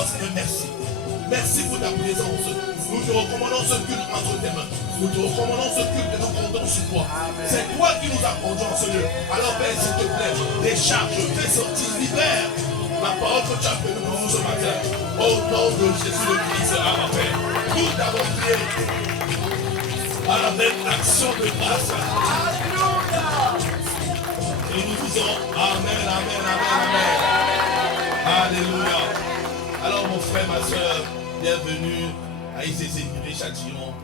Alors Seigneur, merci. Merci pour ta présence. Nous te recommandons ce culte entre tes mains. Nous te recommandons ce culte et nous comptons sur toi. C'est toi qui nous as conduits en ce lieu. Alors Père, s'il te plaît, décharge, fais sortir, libère la parole que tu as fait pour nous ce matin. Au nom de Jésus le Christ, à ma Père. Nous t'avons prié à la même action de grâce. Et nous disons Amen, Amen, Amen, Amen. Alléluia. Alors mon frère, ma soeur, bienvenue à ICC Châtillon.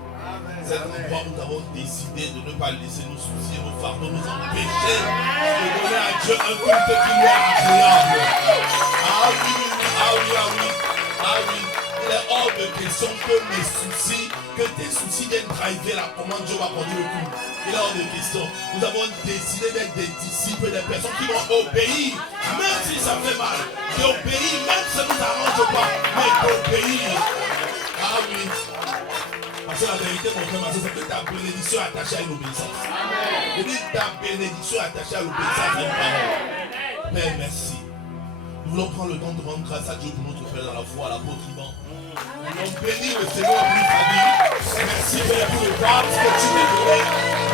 C'est un endroit où nous avons décidé de ne pas laisser nos soucis, nos fardeaux nous empêcher de donner à Dieu un culte qui lui est agréable. Ah oui, ah oui, ah oui, ah oui. Il est hors de question que mes soucis, que tes soucis viennent driver la commande, Dieu va conduire le culte. Il est hors de question. Nous avons décidé d'être des disciples, des personnes qui vont obéir, même si ça fait mal. D'obéir, même si ça ne nous arrange pas, mais d'obéir. Ah oui. Parce que la vérité, mon frère, ma soeur, c'est que ta bénédiction est attachée à une obéissance. Je dis ta bénédiction est attachée à l'obéissance de une parole. Père, merci. Nous voulons prendre le temps de rendre grâce à Dieu pour notre frère dans la foi, à l'apôtre Ivan. Nous voulons bénir le Seigneur pour ta vie. Merci Père pour le grâce que tu m'as donné.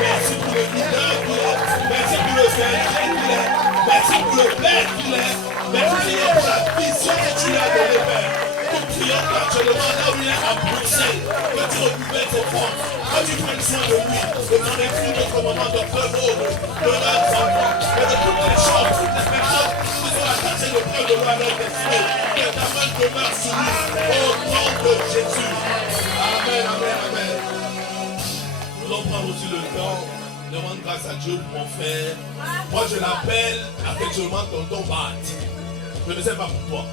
Merci pour le leader qu'il est. Merci pour le serviteur qu'il est. Merci pour le père qu'il est. Merci Seigneur pour la vision que tu lui as donnée, Père. Nous prions actuellement là où il est à Bruxelles. Que tu récupères tes forces. Que tu prennes soin de lui. De ton époux, de ton maman, de ton homme, de leurs enfants. Et de toutes les choses, toutes les personnes qui sont attachées de près de loi à leur esprit. Que ta main demeure sur lui. Au nom de Jésus. Amen, amen, amen. Nous allons prendre aussi le temps de rendre grâce à Dieu pour mon frère. Moi je l'appelle affectueusement tonton Bat. Je ne sais pas pour toi.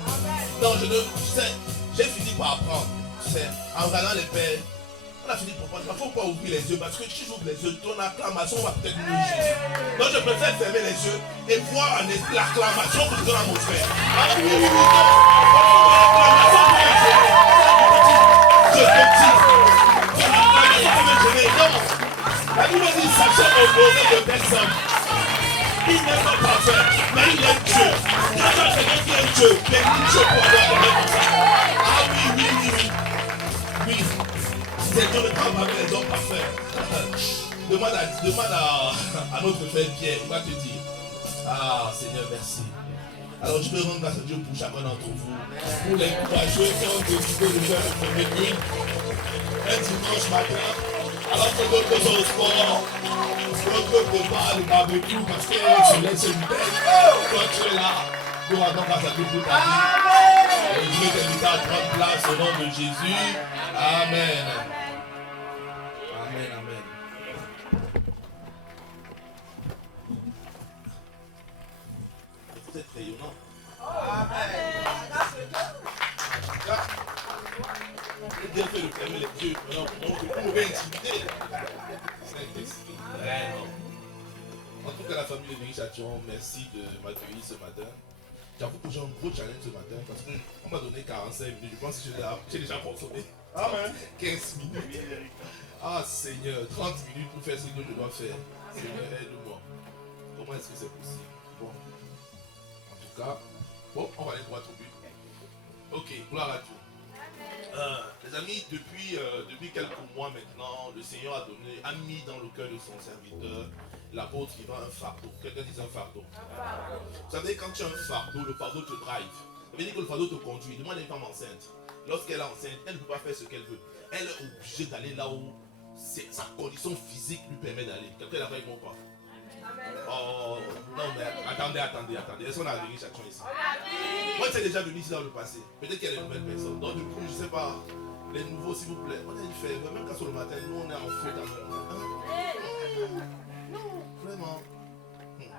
Non, je sais, j'ai fini par apprendre. Tu sais, en regardant les pères, on a fini par apprendre. Il ne faut pas ouvrir les yeux parce que si j'ouvre les yeux, ton acclamation va peut-être nous juger. Donc je préfère fermer les yeux et voir l'acclamation que je donne à mon frère. Ah oui, oui, oui, non. L'acclamation peut me gêner. Je te dis, l'acclamation peut me gêner. Non. La Bible dit, sachez honorer de personnes. Il n'est pas parfait, mais il aime Dieu. Quand tu as quelqu'un qui aime Dieu, bénis Dieu pour avoir un comme ça. Ah oui, oui, oui, oui. Oui. C'est Dieu ne parle pas avec les hommes parfaits. Demande à notre frère Pierre, il va te dire. Ah Seigneur, merci. Alors je vais rendre grâce à Dieu pour chacun d'entre vous. Pour les courageux qui ont décidé de faire le premier culte. Un dimanche matin. Alors que d'autres sont au sport. D'autres préparent le barbecue parce que je laisse une bête. Toi tu es là. Nous rendons grâce à Dieu pour ta vie. Je vais t'inviter à prendre place au nom de Jésus. Amen. Amen, amen. Vous êtes rayonnant. Amen. J'ai bien fait de fermer les yeux. On pouvait intimider. Saint-Esprit. En tout cas, la famille de Châtillon, merci de m'accueillir ce matin. J'avoue que j'ai un gros challenge ce matin parce qu'on m'a donné 45 minutes. Je pense que j'ai déjà consommé. Amen. 15 minutes. Ah Seigneur, 30 minutes pour faire ce que je dois faire. Seigneur, aide-moi. Comment est-ce que c'est possible? Bon. En tout cas, bon, on va aller droit au but. Ok, gloire à Dieu. Les amis, depuis quelques mois maintenant, le Seigneur a mis dans le cœur de son serviteur, l'apôtre Ivan, un fardeau. Quelqu'un dit un fardeau. Vous savez, quand tu as un fardeau, le fardeau te drive. Ça veut dire que le fardeau te conduit. Demande à une femme enceinte. Lorsqu'elle est enceinte, elle ne peut pas faire ce qu'elle veut. Elle est obligée d'aller là où sa condition physique lui permet d'aller. Quelqu'un est là avec moi ou pas? Oh, non, mais attendez. Est-ce qu'on a venu chacun ici? Moi, c'est déjà venu ici dans le passé. Peut-être qu'il y a des nouvelles personnes. Donc, du coup, je ne sais pas. Les nouveaux, s'il vous plaît. On a une fève. Même quand sur le matin, nous, on est en feu dans le. Non, vraiment.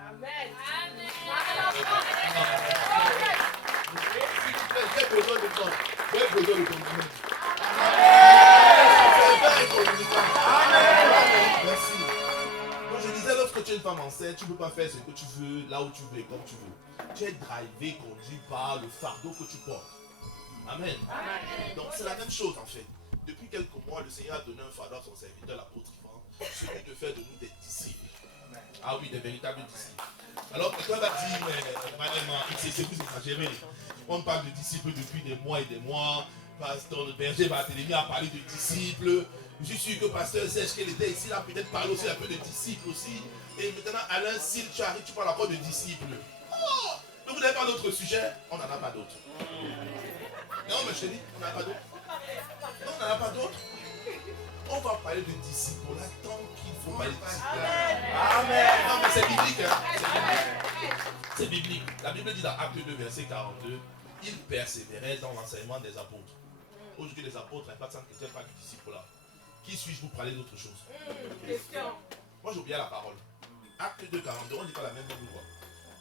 Amen. J'ai besoin de toi. J'ai besoin de ton amour. Merci. Donc, je disais, lorsque tu es une femme enceinte, tu ne peux pas faire ce que tu veux, là où tu veux et comme tu veux. Tu es drivé, conduit par le fardeau que tu portes. Amen. Donc c'est la même chose en fait. Depuis quelques mois, le Seigneur a donné un fardeau à son serviteur, l'apôtre Ivan, celui de faire de nous des disciples. Ah oui, des véritables disciples. Alors quelqu'un va dire, mais vraiment, c'est vous exagérez. On parle de disciples depuis des mois et des mois. Pasteur de Berger Barthélemy a parlé de disciples. Je suis sûr que Pasteur Serge, qu'il était ici, il a peut-être parlé aussi un peu de disciples aussi. Et maintenant, Alain, si tu arrives, tu parles encore de disciples. Oh, mais vous n'avez pas d'autres sujets? On n'en a pas d'autres. Non, mais je te dis, on n'en a pas d'autres. Non, on n'en a pas d'autres. On va parler de disciples tant qu'il faut parler de disciples. Amen. Non, mais c'est biblique. Hein? C'est biblique. La Bible dit dans Acte 2, verset 42, ils persévéraient dans l'enseignement des apôtres. Aujourd'hui, les apôtres n'importent pas que pas du disciple là. Qui suis-je pour parler d'autre chose? Question. Moi, j'ai oublié la parole. Acte 2, 42, on ne dit pas la même chose.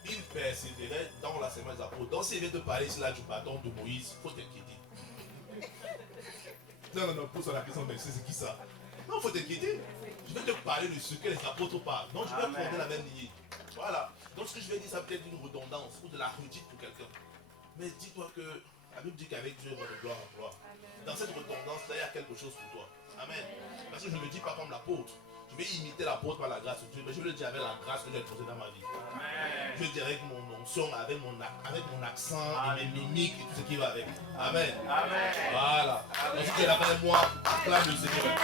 Ils persévéraient dans l'enseignement des apôtres. Donc, s'il vient de parler là du bâton de Moïse, il faut t'inquiéter. Non, pose la question, mais c'est qui ça? Non, il faut t'inquiéter. Je vais te parler de ce que les apôtres parlent. Donc, je vais prendre la même lignée. Voilà. Donc, ce que je vais dire, ça peut être une redondance ou de la redite pour quelqu'un. Mais dis-toi que la Bible dit qu'avec Dieu, on va de gloire en gloire. Dans cette redondance-là, il y a quelque chose pour toi. Amen. Parce que je ne le dis pas comme l'apôtre. Je vais imiter l'apôtre par la grâce de Dieu, mais je le dis avec la grâce que j'ai posée dans ma vie. Amen. Je le dis avec mon onction, avec mon accent et mes mimiques et tout ce qui va avec. Amen. Amen. Voilà. Donc si tu es là avec moi, acclame le Seigneur.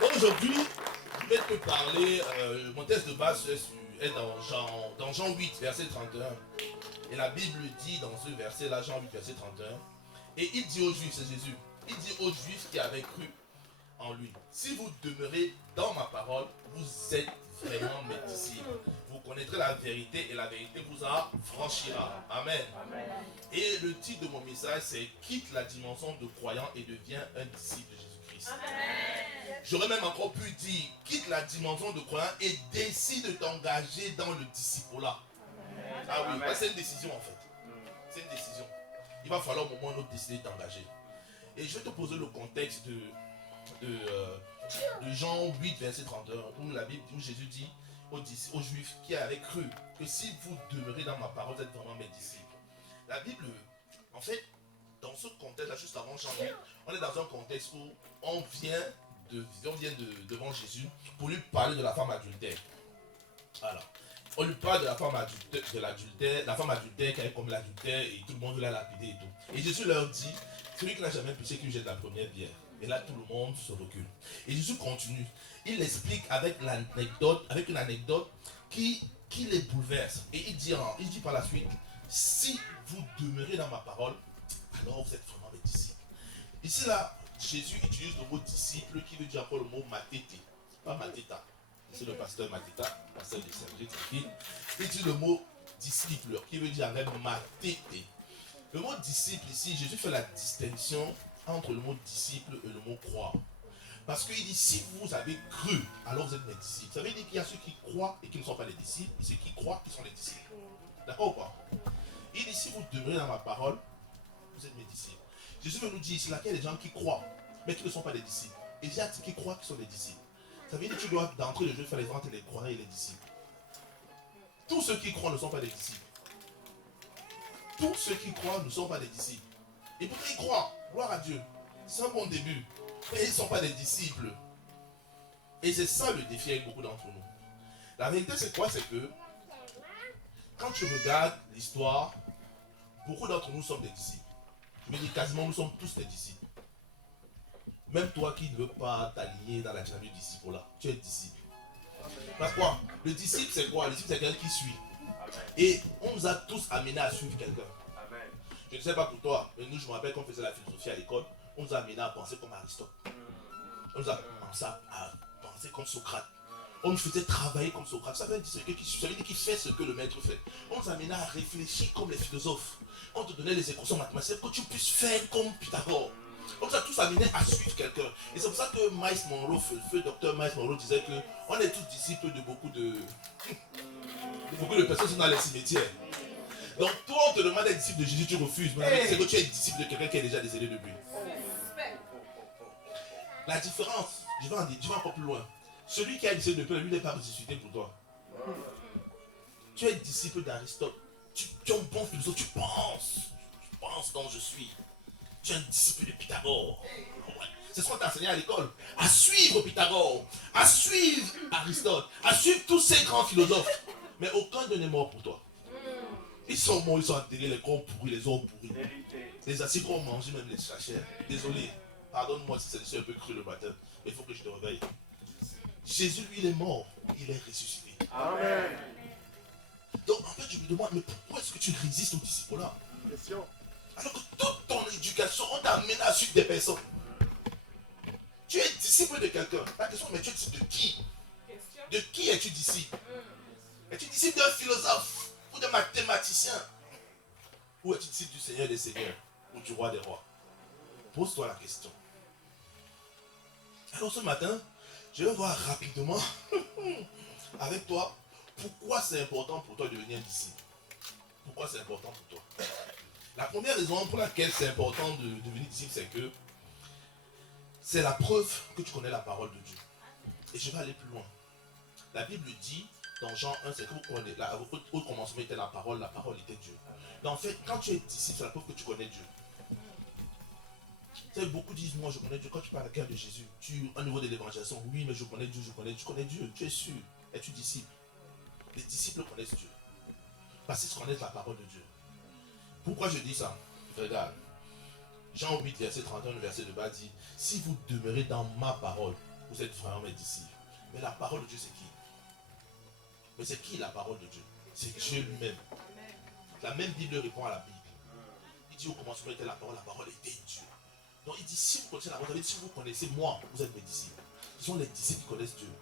Donc aujourd'hui, je vais te parler, mon texte de base est dans Jean 8, verset 31. Et la Bible dit dans ce verset-là, Jean 8, verset 31, et il dit aux Juifs, c'est Jésus, il dit aux Juifs qui avaient cru en lui, si vous demeurez dans ma parole, vous êtes vraiment mes disciples. Vous connaîtrez la vérité et la vérité vous affranchira. Amen. Amen. Et le titre de mon message, c'est quitte la dimension de croyant et deviens un disciple de Jésus-Christ. J'aurais même encore pu dire, quitte la dimension de croyant et décide de t'engager dans le disciple-là. Ah oui, c'est une décision en fait. C'est une décision. Il va falloir au moment où nous décider d'engager. Et je vais te poser le contexte de Jean 8, verset 31, où Jésus dit aux Juifs qui avaient cru que si vous demeurez dans ma parole, vous êtes vraiment mes disciples. La Bible, en fait, dans ce contexte-là, juste avant Jean 8, on est dans un contexte où on vient devant Jésus pour lui parler de la femme adultère. Voilà. On lui parle de la femme adultère, la femme adultère qui avait commis l'adultère et tout le monde l'a lapidé et tout. Et Jésus leur dit, celui qui n'a jamais péché, qu'il jette la première pierre. Et là, tout le monde se recule. Et Jésus continue. Il explique avec une anecdote qui les bouleverse. Et il dit par la suite, si vous demeurez dans ma parole, alors vous êtes vraiment mes disciples. Ici, là, Jésus utilise le mot disciple qui veut dire encore le mot matete. Pas mateta. C'est le pasteur Mateta, pasteur de Saint-Gilles. Il dit le mot disciple qui veut dire même matete. Le mot disciple ici, Jésus fait la distinction entre le mot disciple et le mot croire. Parce qu'il dit, si vous avez cru, alors vous êtes mes disciples. Ça veut dire qu'il y a ceux qui croient et qui ne sont pas les disciples, et ceux qui croient qui sont les disciples. D'accord ou pas? Il dit, si vous demeurez dans ma parole, vous êtes mes disciples. Jésus veut nous dire ici, là, qu'il y a des gens qui croient, mais qui ne sont pas des disciples. Et il y a ceux qui croient qui sont des disciples. Ça veut dire que tu dois, d'entrée de jeu, faire les ventes et les croyants et les disciples. Tous ceux qui croient ne sont pas des disciples. Tous ceux qui croient ne sont pas des disciples. Et pourquoi ils croient? Gloire à Dieu. C'est un bon début. Mais ils ne sont pas des disciples. Et c'est ça le défi avec beaucoup d'entre nous. La vérité, c'est quoi? C'est que quand tu regardes l'histoire, beaucoup d'entre nous sommes des disciples. Je me dis quasiment nous sommes tous des disciples. Même toi qui ne veux pas t'aligner dans la dynamique du disciple là, tu es disciple. Parce que quoi? Le disciple c'est quoi? Le disciple c'est quelqu'un qui suit. Et on nous a tous amenés à suivre quelqu'un. Je ne sais pas pour toi, mais nous je me rappelle qu'on faisait la philosophie à l'école, on nous a amenés à penser comme Aristote. On nous a amenés à penser comme Socrate. On nous faisait travailler comme Socrate. Ça veut dire qu'il fait ce que le maître fait. On nous a amenés à réfléchir comme les philosophes. On te donnait les équations mathématiques que tu puisses faire comme Pythagore. On nous a tous amenés à suivre quelqu'un. Et c'est pour ça que Miles Monroe, le docteur Miles Monroe disait qu'on est tous disciples de beaucoup de personnes qui sont dans les cimetières. Donc toi on te demande d'être disciple de Jésus, tu refuses. Mais c'est que tu es disciple de quelqu'un qui est déjà décédé depuis. La différence, je vais encore plus loin. Celui qui a décédé depuis, lui n'est pas ressuscité pour toi. Tu es disciple d'Aristote. Tu es un bon philosophe, tu penses dont je suis. Tu es un disciple de Pythagore. C'est ce qu'on t'a enseigné à l'école. À suivre Pythagore, à suivre Aristote, à suivre tous ces grands philosophes. Mais aucun d'eux n'est mort pour toi. Ils sont morts, ils sont enterrés, les corps pourris, les os pourris. Les acides qu'on mange, même les sachets. Désolé, pardonne-moi si c'est un peu cru le matin, mais il faut que je te réveille. Jésus, lui, il est mort, il est ressuscité. Amen. Donc, en fait, je me demande, mais pourquoi est-ce que tu résistes au disciple-là? Alors que toute ton éducation, on t'a amené à suivre des personnes. Tu es disciple de quelqu'un. La question, mais tu es disciple de qui? De qui es-tu disciple? Es-tu disciple d'un philosophe ou d'un mathématicien? Ou es-tu disciple du Seigneur des Seigneurs ou du Roi des Rois? Pose-toi la question. Alors ce matin, je vais voir rapidement avec toi pourquoi c'est important pour toi de devenir disciple. Pourquoi c'est important pour toi? La première raison pour laquelle c'est important de devenir disciple, c'est que c'est la preuve que tu connais la parole de Dieu. Et je vais aller plus loin. La Bible dit dans Jean 1, c'est que vous connaissez, au commencement était la parole était Dieu. Donc en fait, quand tu es disciple, c'est la preuve que tu connais Dieu. Tu sais, beaucoup disent, moi je connais Dieu. Quand tu parles à quelqu'un de Jésus, au niveau de l'évangélisation, oui, mais je connais Dieu, tu connais Dieu, tu es sûr. Es-tu disciple? Les disciples connaissent Dieu. Parce qu'ils connaissent la parole de Dieu. Pourquoi je dis ça? Regarde. Jean 8, verset 31, le verset de bas dit, si vous demeurez dans ma parole, vous êtes vraiment mes disciples. Mais la parole de Dieu, c'est qui? Mais c'est qui la parole de Dieu? C'est Dieu lui-même. La même Bible répond à la Bible. Il dit au commencement était la parole était Dieu. Donc il dit, si vous connaissez la parole, si vous connaissez moi, vous êtes mes disciples. Ce sont les disciples qui connaissent Dieu.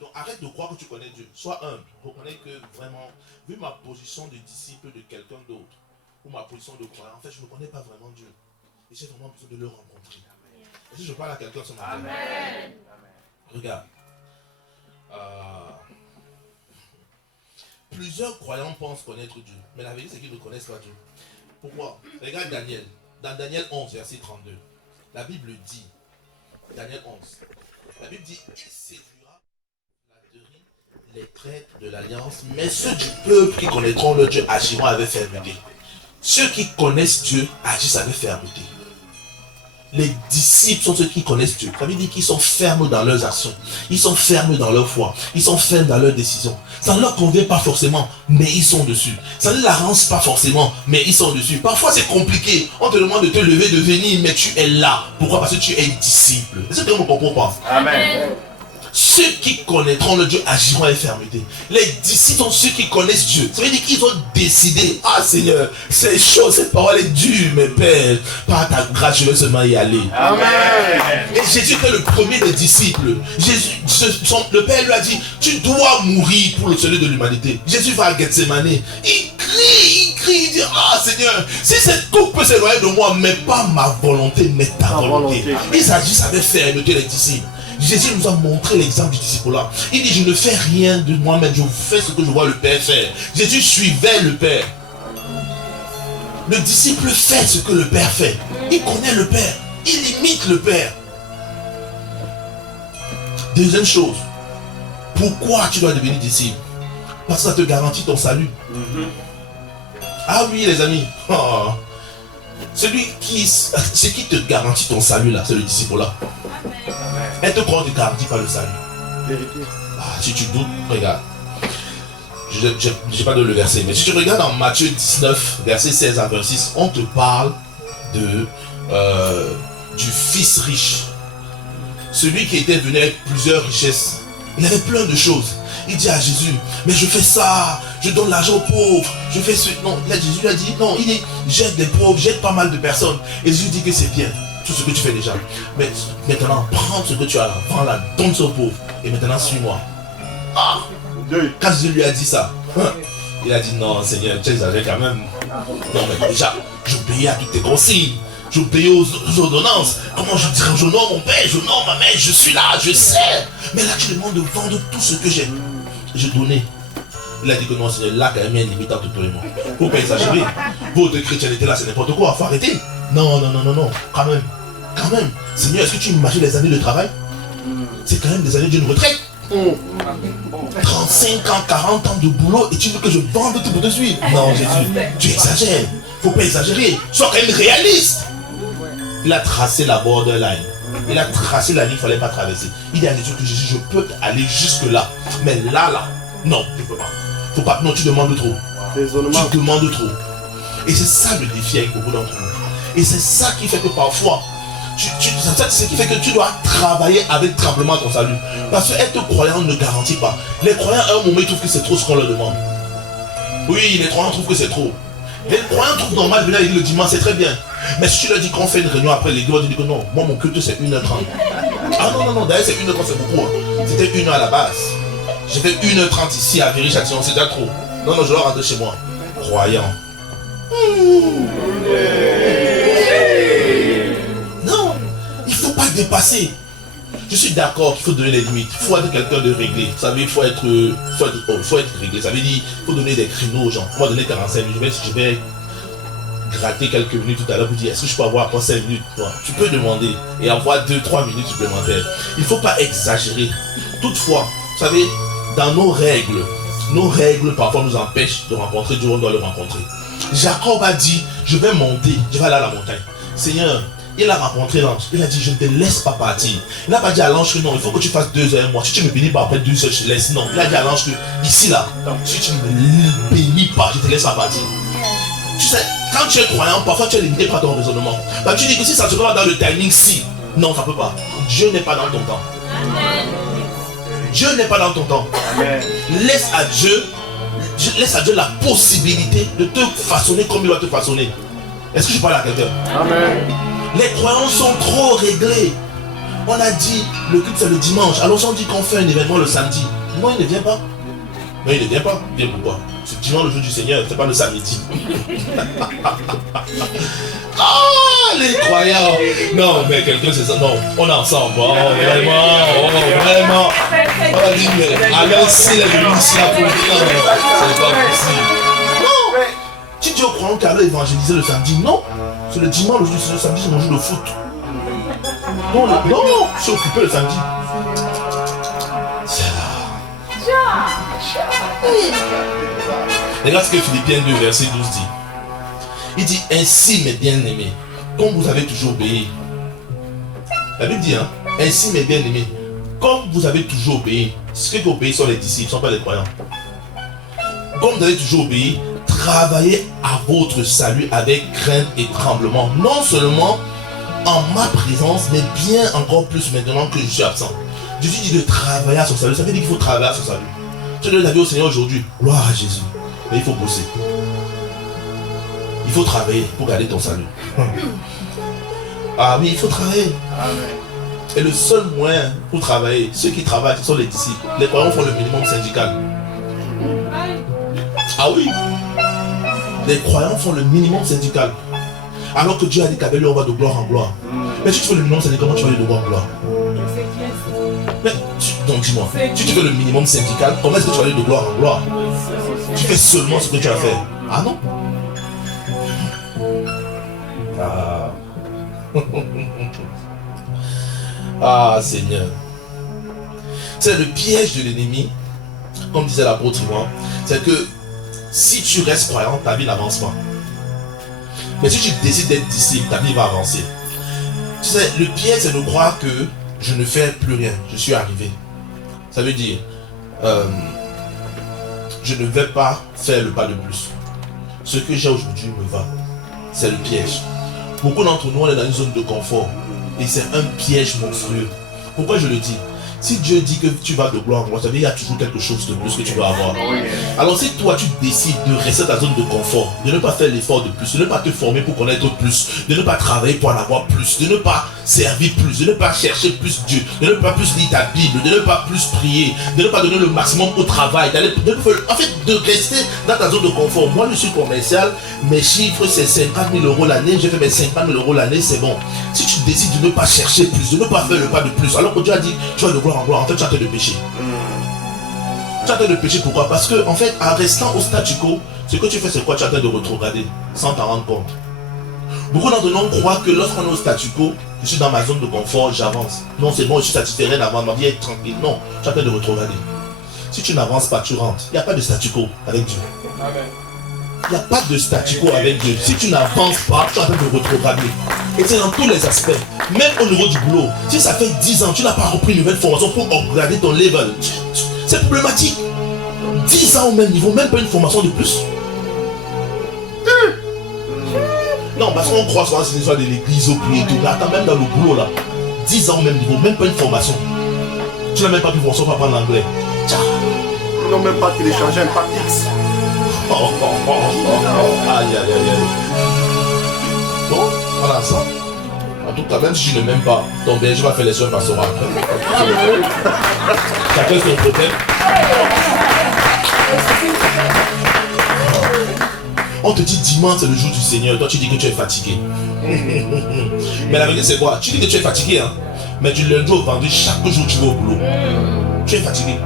Donc arrête de croire que tu connais Dieu. Sois humble. Reconnais que vraiment, vu ma position de disciple de quelqu'un d'autre, ou ma position de croyant, en fait, je ne connais pas vraiment Dieu. Et j'ai vraiment besoin de le rencontrer. Et si je parle à quelqu'un ce matin, Amen. Regarde. Plusieurs croyants pensent connaître Dieu. Mais la vérité, c'est qu'ils ne connaissent pas Dieu. Pourquoi? Regarde Daniel. Dans Daniel 11, verset 32. La Bible dit, Daniel 11, la Bible dit, il séduira les traîtres de l'alliance, mais ceux du peuple qui connaîtront le Dieu agiront avec fermeté. Ceux qui connaissent Dieu agissent avec fermeté. Les disciples sont ceux qui connaissent Dieu. Ça veut dire qu'ils sont fermes dans leurs actions. Ils sont fermes dans leur foi. Ils sont fermes dans leurs décisions. Ça ne leur convient pas forcément, mais ils sont dessus. Ça ne l'arrange pas forcément, mais ils sont dessus. Parfois c'est compliqué. On te demande de te lever, de venir, mais tu es là. Pourquoi? Parce que tu es disciple. Est-ce que tu ne comprends pas? Amen. Ceux qui connaîtront le Dieu agiront avec fermeté. Les disciples sont ceux qui connaissent Dieu. Ça veut dire qu'ils ont décidé, ah Seigneur, c'est chaud, cette parole est dure, mais Père, par ta grâce, je vais seulement y aller. Amen. Et Jésus était le premier des disciples. Le Père lui a dit, tu dois mourir pour le salut de l'humanité. Jésus va à Gethsemane. Il crie, il dit, ah Seigneur, si cette coupe peut s'éloigner de moi, mais pas ma volonté, mais ta volonté. Ils agissent avec fermeté, les disciples. Jésus nous a montré l'exemple du disciple là. Il dit, je ne fais rien de moi-même, je fais ce que je vois le Père faire. Jésus suivait le Père. Le disciple fait ce que le Père fait. Il connaît le Père. Il imite le Père. Deuxième chose, pourquoi tu dois devenir disciple? Parce que ça te garantit ton salut. Ah oui les amis. Oh. Ce qui te garantit ton salut là, c'est le disciple là. Elle te croit, ne te garantit pas le salut. Vérité. Ah, si tu doutes, regarde. Je n'ai pas de le verset, mais si tu regardes dans Matthieu 19, verset 16 à 26, on te parle du fils riche. Celui qui était venu avec plusieurs richesses. Il avait plein de choses. Il dit à Jésus, mais je fais ça, je donne l'argent aux pauvres, je fais ce... Non, là, Jésus lui a dit, non, il dit, j'aide les pauvres, j'aide pas mal de personnes. Et Jésus dit que c'est bien, tout ce que tu fais déjà. Mais maintenant, prends ce que tu as là, prends-la, donne ça aux pauvres. Et maintenant, suis-moi. Ah! Quand Jésus lui a dit ça, il a dit, non, Seigneur, tu exagères quand même. Non, mais déjà, j'obéis à toutes tes consignes. J'obéis aux ordonnances. Comment je dirais, j'honore mon père, j'honore ma mère, je suis là, je sais. Mais là, tu demandes de vendre tout ce que j'ai. Je donnais. Il a dit que non, Seigneur, là, quand même, il y a une limite entre toi et moi. Il ne faut pas exagérer. Votre chrétienté là, c'est n'importe quoi. Il faut arrêter. Non, quand même. Seigneur, est-ce que tu imagines les années de travail? C'est quand même des années d'une retraite. 35 ans, 40 ans de boulot et tu veux que je vende tout de suite? Non, Jésus, tu exagères. Faut pas exagérer. Sois quand même réaliste. Il a tracé la borderline. Il a tracé la ligne qu'il ne fallait pas traverser. Il dit à Jésus que Jésus, je peux aller jusque là. Mais là, non, je ne peux pas. Faut pas. Non, tu demandes trop. Tu demandes trop. Et c'est ça le défi avec beaucoup d'entre nous. Et c'est ça qui fait que parfois, c'est ce qui fait que tu dois travailler avec tremblement ton salut. Parce que être croyant ne garantit pas. Les croyants, à un moment, ils trouvent que c'est trop ce qu'on leur demande. Oui, les croyants trouvent que c'est trop. Les croyants trouvent normal de venir à l'église le dimanche, c'est très bien. Mais si tu leur dis qu'on fait une réunion après l'église, on dit que non, moi mon culte c'est 1h30. Ah non, d'ailleurs c'est 1h30, c'est beaucoup. Hein. C'était 1h à la base. J'ai fait 1h30 ici à Viry-Châtillon, c'est déjà trop. Non, je dois rentrer chez moi. Croyant. Non, il ne faut pas dépasser. Je suis d'accord qu'il faut donner des limites. Il faut être quelqu'un de réglé. Vous savez, il faut être réglé. Ça veut dire qu'il faut donner des créneaux aux gens. On va donner 45 minutes. Je vais gratter quelques minutes tout à l'heure pour dire est-ce que je peux avoir encore 5 minutes? Tu peux demander et avoir 2-3 minutes supplémentaires. Il ne faut pas exagérer. Toutefois, vous savez, dans nos règles parfois nous empêchent de rencontrer Dieu, on doit le rencontrer. Jacob a dit, je vais monter, je vais aller à la montagne. Seigneur, il a rencontré l'ange, il a dit, je ne te laisse pas partir. Il n'a pas dit à l'ange que non, il faut que tu fasses 2 heures, moi. Si tu me bénis pas après 2 heures, je te laisse. Non, il a dit à l'ange que, ici là, si tu ne me bénis pas, je te laisse pas partir. Tu sais, quand tu es croyant, parfois tu es limité par ton raisonnement. Bah, tu dis que si ça se passe dans le timing, si. Non, ça ne peut pas. Dieu n'est pas dans ton temps. Dieu n'est pas dans ton temps. Laisse à Dieu la possibilité de te façonner comme il va te façonner. Est-ce que je parle à quelqu'un? Amen. Les croyants sont trop réglés. On a dit le culte c'est le dimanche. Alors on dit qu'on fait un événement le samedi. Non, il ne vient pas. Non, il ne vient pas. Viens pourquoi? C'est dimanche le jour du Seigneur, c'est pas le samedi. Ah, les croyants. Non, mais quelqu'un c'est ça. Non, on est ensemble. Oh, vraiment. On a dit, mais alors s'il est venu ici à pour dire, c'est pas possible. Non. Tu dis aux croyants qu'à évangéliser le samedi. Non. C'est le dimanche, le samedi, c'est mon jour de foot. Non, je suis occupé le samedi. Regarde ce que Philippiens 2, verset 12 dit. Il dit, ainsi mes bien-aimés, comme vous avez toujours obéi. La Bible dit, hein, ainsi mes bien-aimés, comme vous avez toujours obéi. Ceux qui obéissent sont les disciples, ne sont pas les croyants. Comme vous avez toujours obéi, travaillez à votre salut avec crainte et tremblement. Non seulement en ma présence, mais bien encore plus maintenant que je suis absent. Jésus dit de travailler à son salut. Ça veut dire qu'il faut travailler à son salut. Tu donnes la vie au Seigneur aujourd'hui. Gloire à Jésus. Mais il faut bosser. Il faut travailler pour garder ton salut. Ah oui, il faut travailler. Et le seul moyen pour travailler, ceux qui travaillent, ce sont les disciples. Les croyants font le minimum syndical. Ah oui. Les croyants font le minimum syndical. Alors que Dieu a dit qu'avec lui on va de gloire en gloire. Mais si tu fais le minimum syndical, comment tu vas aller de gloire en gloire? Mais, donc dis-moi, si tu fais le minimum syndical, comment est-ce que tu vas aller de gloire en gloire? Tu fais seulement ce que tu as fait. Ah non? Ah. Ah Seigneur. C'est le piège de l'ennemi, comme disait l'apôtre Ivan, c'est que si tu restes croyant, ta vie n'avance pas. Mais si tu décides d'être disciple, ta vie va avancer. Tu sais, le piège c'est de croire que je ne fais plus rien, je suis arrivé. Ça veut dire, je ne vais pas faire le pas de plus. Ce que j'ai aujourd'hui me va. C'est le piège. Beaucoup d'entre nous, on est dans une zone de confort. Et c'est un piège monstrueux. Pourquoi je le dis? Si Dieu dit que tu vas de gloire en gloire, ça veut dire qu'il y a toujours quelque chose de plus que tu dois avoir. Alors si toi tu décides de rester dans ta zone de confort, de ne pas faire l'effort de plus, de ne pas te former pour connaître plus, de ne pas travailler pour en avoir plus, de ne pas servir plus, de ne pas chercher plus Dieu, de ne pas plus lire ta Bible, de ne pas plus prier, de ne pas donner le maximum au travail, en fait de rester dans ta zone de confort. Moi je suis commercial, mes chiffres c'est 50 000 € l'année, j'ai fait mes 50 000 € l'année, c'est bon. Si tu décides de ne pas chercher plus, de ne pas faire le pas de plus, alors que Dieu a dit tu vas de gloire en gloire, en fait tu es en train de pécher. Tu es en train de pécher, pourquoi? Parce que en fait en restant au statu quo, ce que tu fais c'est quoi? Tu es en train de rétrograder sans t'en rendre compte. Beaucoup d'entre nous croient que lorsqu'on est au statu quo, je suis dans ma zone de confort, j'avance. Non, c'est bon, je suis satisfait, rien avant, ma vie est tranquille. Non, tu es en train de rétrograder. Si tu n'avances pas, tu rentres. Il n'y a pas de statu quo avec Dieu. Il n'y a pas de statu quo avec Dieu. Si tu n'avances pas, tu es en train de rétrograder. Et c'est dans tous les aspects. Même au niveau du boulot. Si ça fait 10 ans, tu n'as pas repris une nouvelle formation pour upgrader ton level. C'est problématique. 10 ans au même niveau, même pas une formation de plus. Non, parce qu'on croit souvent c'est une histoire de l'église, au prier et tout. Là, quand même dans le boulot là, 10 ans au même niveau, même pas une formation. Tu n'as même pas pu voir ça pour apprendre l'anglais. Ils n'ont même pas téléchargé un pack X. Aïe, aïe, aïe, aïe. Bon, voilà ça. En tout cas, même si je ne m'aime pas, ton berger va faire les soins pastorales. Chacun son problème. On te dit dimanche c'est le jour du Seigneur, toi tu dis que tu es fatigué. Mais la vérité c'est quoi? Tu dis que tu es fatigué, hein? Mais du lundi au vendredi, chaque jour tu vas au boulot. Tu es fatigué.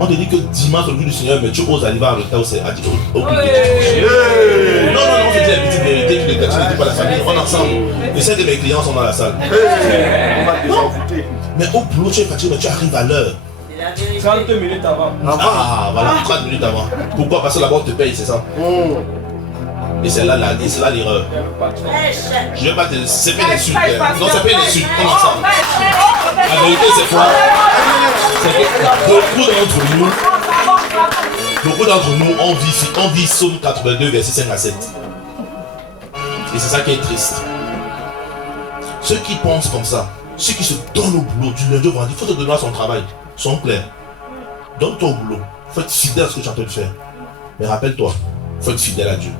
On te dit que dimanche c'est le jour du Seigneur, mais tu oses arriver en retard au culte. Non, non, non, c'est la petite vérité que tu ne dis pas à la famille. On est ensemble. Et 5 de mes clients sont dans la salle. On va déjà envoûter. Mais au boulot tu es fatigué, mais tu arrives à l'heure. 30 minutes avant. Ah, voilà, 30 minutes avant. Pourquoi? Parce que là-bas on te paye, c'est ça? Et c'est là l'erreur. Je vais pas te... C'est pas une insulte. Non, c'est pas une insulte. On est ensemble. La vérité c'est quoi? C'est que beaucoup d'entre nous, on vit Psaume 82, verset 5 à 7. Et c'est ça qui est triste. Ceux qui pensent comme ça, ceux qui se donnent au boulot du lundi au vendredi, il faut te donner à son travail. Sont clairs. Donne-toi au boulot. Il faut être fidèle à ce que tu es en train de faire. Mais rappelle-toi, il faut être fidèle à Dieu.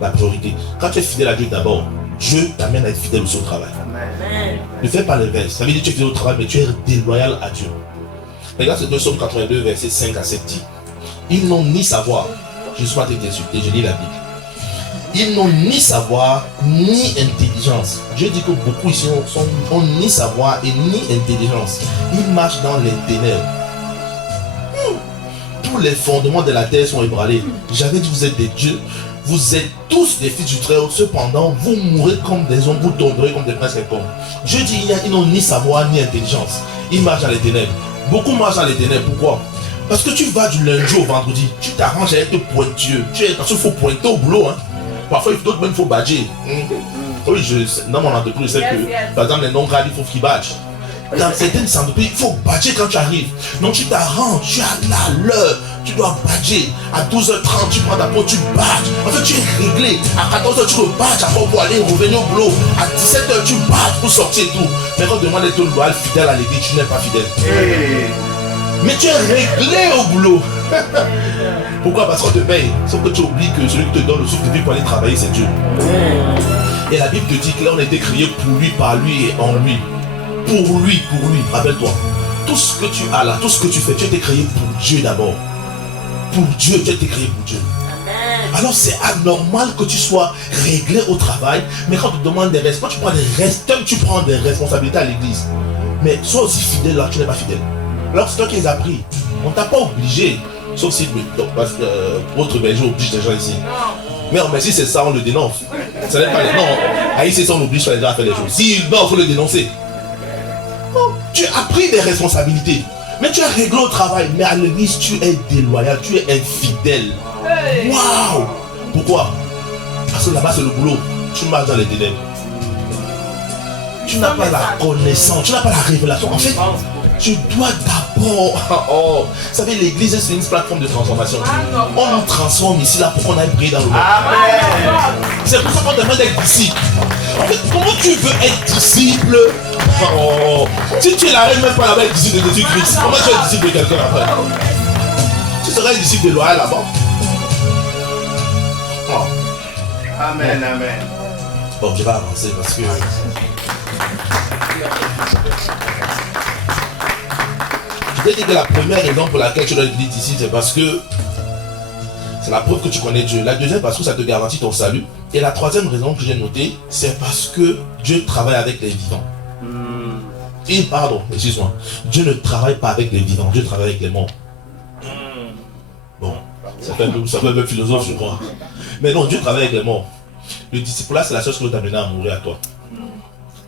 La priorité. Quand tu es fidèle à Dieu d'abord, Dieu t'amène à être fidèle aussi au travail. Ne fais pas l'inverse. Ça veut dire que tu es fidèle au travail, mais tu es déloyal à Dieu. Regarde ce que Psaume 82, verset 5 à 7 dit. Ils n'ont ni savoir. Je ne suis pas t'insulter, je lis la Bible. Ils n'ont ni savoir, ni intelligence. Dieu dit que beaucoup ici ont ni savoir et ni intelligence. Ils marchent dans les ténèbres. Tous les fondements de la terre sont ébranlés. J'avais dit, vous êtes des dieux. Vous êtes tous des fils du Très-Haut. Cependant, vous mourrez comme des hommes. Vous tomberez comme des princes quelconques. Dieu dit, ils n'ont ni savoir, ni intelligence. Ils marchent dans les ténèbres. Beaucoup marchent dans les ténèbres. Pourquoi? Parce que tu vas du lundi au vendredi. Tu t'arranges à être pointueux. Parce qu'il faut pointer au boulot. Hein. Parfois, d'autres même, il faut badger. Oui, dans mon entreprise, je sais que, par exemple, les non-grades, il faut qu'ils badgent. Dans certaines entreprises, il faut badger quand tu arrives. Donc, tu t'arranges, tu as là l'heure, tu dois badger. À 12h30, tu prends ta peau, tu badges. En fait, tu es réglé. À 14h, tu rebadges après pour aller revenir au boulot. À 17h, tu badges pour sortir et tout. Mais quand on demande d'être loyal, fidèle à l'église, tu n'es pas fidèle. Mais tu es réglé au boulot. Pourquoi? Parce qu'on te paye. Sauf que tu oublies que celui qui te donne le souffle de vie pour aller travailler, c'est Dieu. Et la Bible te dit que là, on a été créé pour lui, par lui et en lui. Pour lui, rappelle-toi. Tout ce que tu as là, tout ce que tu fais, tu as été créé pour Dieu d'abord. Pour Dieu, tu as été créé pour Dieu. Alors c'est anormal que tu sois réglé au travail, mais quand on te demande des responsabilités, tu prends des responsabilités à l'église. Mais sois aussi fidèle là, tu n'es pas fidèle. Alors c'est toi qui les as pris. On ne t'a pas obligé. Sauf si votre berger oblige les gens ici. Mais si c'est ça, on le dénonce. Ça n'est pas les non. Haïs, c'est ça, on oblige les gens à faire des choses. Si non, il faut le dénoncer. Oh, tu as pris des responsabilités. Mais tu es réglé au travail. Mais à l'église, tu es déloyal, tu es infidèle. Waouh! Pourquoi? Parce que là-bas, c'est le boulot. Tu marches dans les ténèbres. Tu n'as pas la connaissance, tu n'as pas la révélation. En fait, tu dois d'abord... vous savez, l'église, c'est une plateforme de transformation. On nous transforme ici, là, pour qu'on aille briller dans le monde. C'est pour ça qu'on demande d'être disciple. En fait, comment tu veux être disciple? Si tu es là, même pas là-bas, être disciple de Jésus-Christ, comment tu es disciple de quelqu'un après? Tu serais disciple de Loyal là-bas. Amen, amen. Bon, je vais avancer parce que... Je t'ai dit que la première raison pour laquelle tu dois être ici, c'est parce que c'est la preuve que tu connais Dieu. La deuxième, parce que ça te garantit ton salut. Et la troisième raison que j'ai notée, c'est parce que Dieu travaille avec les vivants. Et pardon, excuse-moi. Dieu ne travaille pas avec les vivants, Dieu travaille avec les morts. Bon, ça fait un peu philosophe, je crois. Mais non, Dieu travaille avec les morts. Le disciple-là, c'est la chose qui va t'amener à mourir à toi.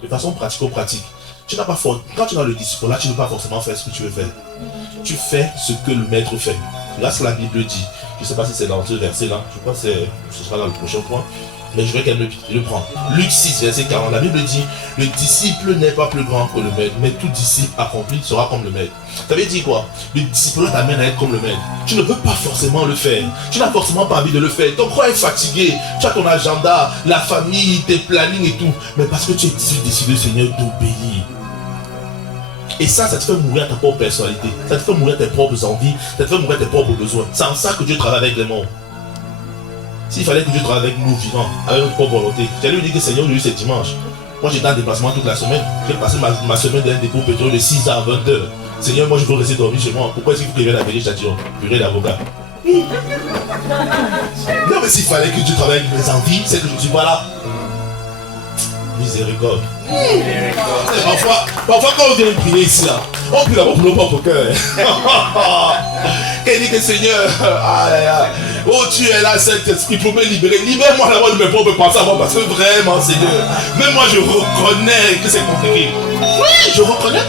De façon pratico-pratique. Tu n'as pas quand tu es dans le disciple-là, tu ne veux pas forcément faire ce que tu veux faire. Tu fais ce que le maître fait. Là, ce que la Bible dit. Je ne sais pas si c'est dans ce verset-là. Je crois que ce sera dans le prochain point. Mais je vais quand même le prendre. Luc 6, verset 40. La Bible dit, le disciple n'est pas plus grand que le maître, mais tout disciple accompli sera comme le maître. Ça veut dire quoi? Le disciple t'amène à être comme le maître. Tu ne veux pas forcément le faire. Tu n'as forcément pas envie de le faire. Ton corps est fatigué. Tu as ton agenda, la famille, tes plannings et tout. Mais parce que tu es décidé, Seigneur, d'obéir. Et ça te fait mourir ta propre personnalité. Ça te fait mourir tes propres envies. Ça te fait mourir tes propres besoins. C'est en ça que Dieu travaille avec les morts. S'il fallait que Dieu travaille avec nous vivants, avec notre propre volonté, j'allais lui dire que Seigneur, aujourd'hui c'est dimanche. Moi j'étais en déplacement toute la semaine. J'ai passé ma semaine d'un dépôt pétrole de 6h à 20h. Seigneur, moi je veux rester dormir chez moi. Pourquoi est-ce qu'il faut que je vienne à Vélé Châtillon? Purée d'avocat. Non mais s'il fallait que Dieu travaille avec mes envies, c'est que je suis pas là. Miséricorde. Parfois quand on vient prier ici là, on prie d'abord pour nos propres cœurs. Quand il dit que Seigneur, oh tu es là, Saint-Esprit, pour me libérer. Libère-moi d'abord de mes propres pensées à moi, parce que vraiment Seigneur, même moi je reconnais que c'est compliqué. Oui, je reconnais.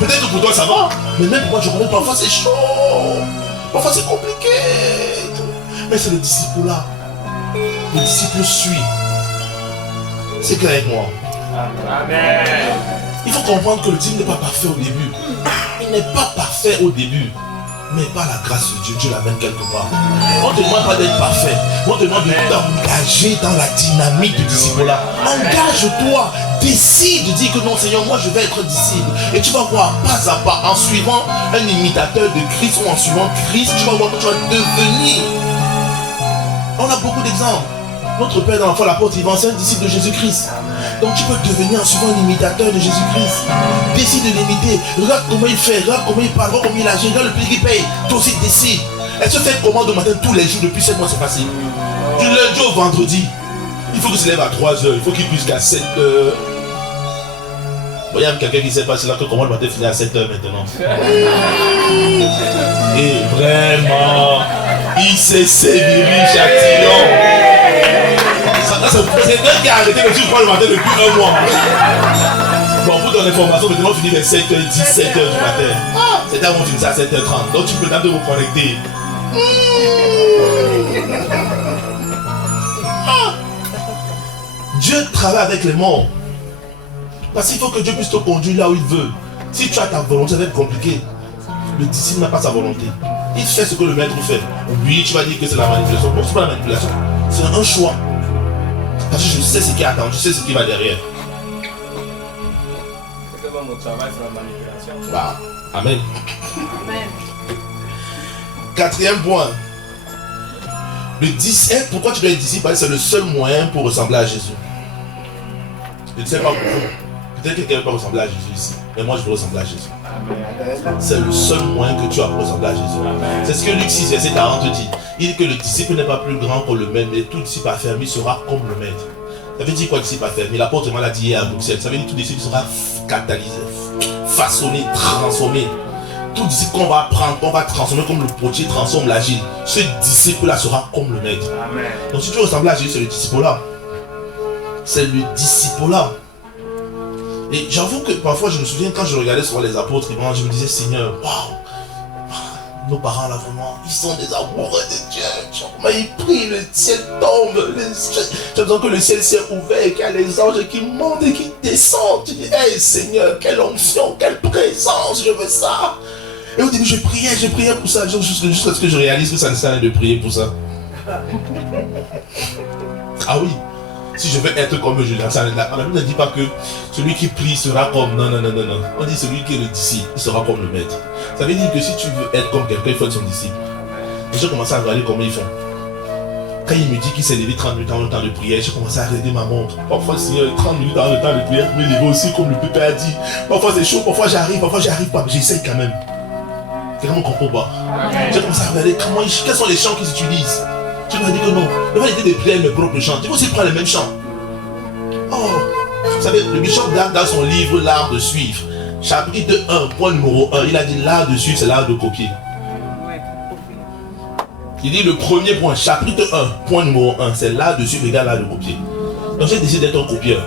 Peut-être que pour toi ça va, mais même pour moi je reconnais que parfois c'est chaud. Parfois c'est compliqué. Mais c'est le disciple là. Le disciple suit. C'est clair avec moi. Amen. Il faut comprendre que le disciple n'est pas parfait au début. Il n'est pas parfait au début. Mais par la grâce de Dieu, Dieu l'amène quelque part. On ne te demande pas d'être parfait. On te demande de t'engager dans la dynamique du disciple là. Engage-toi. Décide de dire que non Seigneur, moi je vais être disciple. Et tu vas voir pas à pas, en suivant un imitateur de Christ ou en suivant Christ, tu vas voir que tu vas devenir. On a beaucoup d'exemples. Notre Père dans l'enfant, l'apôtre Yvan, c'est un disciple de Jésus-Christ. Donc tu peux devenir en suivant un imitateur de Jésus-Christ. Décide de l'imiter. Regarde comment il fait, regarde comment il parle, regarde comment il agit, regarde le prix qu'il paye. Toi aussi décide. Elle se fait comment de matin tous les jours depuis 7 mois c'est passé. Du lundi au vendredi. Il faut qu'il se lève à 3h, il faut qu'il puisse jusqu'à 7h. Bon, il y a quelqu'un qui ne sait pas, c'est là que comment le matin finit à 7h maintenant. Et vraiment, il s'est sévéré Châtillon. C'est quelqu'un qui a arrêté de suivre le matin depuis 1 mois. Bon, pour ton information, maintenant on finit vers 7h10, 7h du matin. C'est avant qu'on finisse à 7h30. Donc tu peux tenter de vous connecter. Dieu travaille avec les morts. Parce qu'il faut que Dieu puisse te conduire là où il veut. Si tu as ta volonté, ça va être compliqué. Le disciple n'a pas sa volonté. Il fait ce que le maître fait. Oui, tu vas dire que c'est la manipulation. Non, c'est pas la manipulation. C'est un choix. Parce que je sais ce qui attend, je sais ce qui va derrière. Mon travail, c'est la manipulation. Bah, amen. Amen. 4e point. Le disciple, pourquoi tu dois être disciple? C'est le seul moyen pour ressembler à Jésus. Je ne sais pas pourquoi. Peut-être que quelqu'un ne peut pas ressembler à Jésus ici. Mais moi, je veux ressembler à Jésus. C'est le seul moyen que tu as pour ressembler à Jésus. C'est ce que Luc 6, verset 40 dit. Il dit que le disciple n'est pas plus grand que le maître, mais tout disciple affermi sera comme le maître. Ça veut dire quoi, disciple affermi? L'apôtre l'a dit hier à Bruxelles. Ça veut dire que tout disciple sera catalysé, façonné, transformé. Tout disciple qu'on va prendre, qu'on va transformer comme le potier transforme l'argile. Ce disciple-là sera comme le maître. Amen. Donc si tu veux ressembler à Jésus, c'est le disciple-là. C'est le disciple-là. Et j'avoue que parfois je me souviens quand je regardais sur les apôtres, je me disais Seigneur, waouh, nos parents là vraiment, ils sont des amoureux de Dieu. Mais ils prient, le ciel tombe, j'ai besoin que le ciel s'est ouvert, qu'il y a les anges qui montent et qui descendent. Tu dis, hey Seigneur, quelle onction, quelle présence, je veux ça. Et au début je priais pour ça, jusqu'à ce que je réalise que ça ne sert à rien de prier pour ça. Ah oui. Si je veux être comme je l'ai, la Bible ne dit pas que celui qui prie sera comme... Non. On dit celui qui est le disciple, il sera comme le maître. Ça veut dire que si tu veux être comme quelqu'un, il faut être son disciple. Et j'ai commencé à regarder comment ils font. Quand il me dit qu'il s'est levé 30 minutes avant le temps de prière, j'ai commencé à regarder ma montre. Parfois, Seigneur, 30 minutes avant le temps de prière, je me lever aussi comme le pépé a dit. Parfois c'est chaud, parfois j'arrive pas, mais j'essaye quand même. Quelqu'un ne comprend pas. J'ai commencé à regarder quels sont les chants qu'ils utilisent. Tu m'as dit que non. Ne pas aider de prier mes propres chants. Tu vas aussi prendre les mêmes chants. Oh, vous savez, le bishop Dark dans son livre L'art de suivre, chapitre 1, point numéro 1, il a dit l'art de suivre, c'est l'art de copier. Il dit le premier point, chapitre 1, point numéro 1, c'est l'art de suivre égale l'art de copier. Donc j'ai décidé d'être un copieur.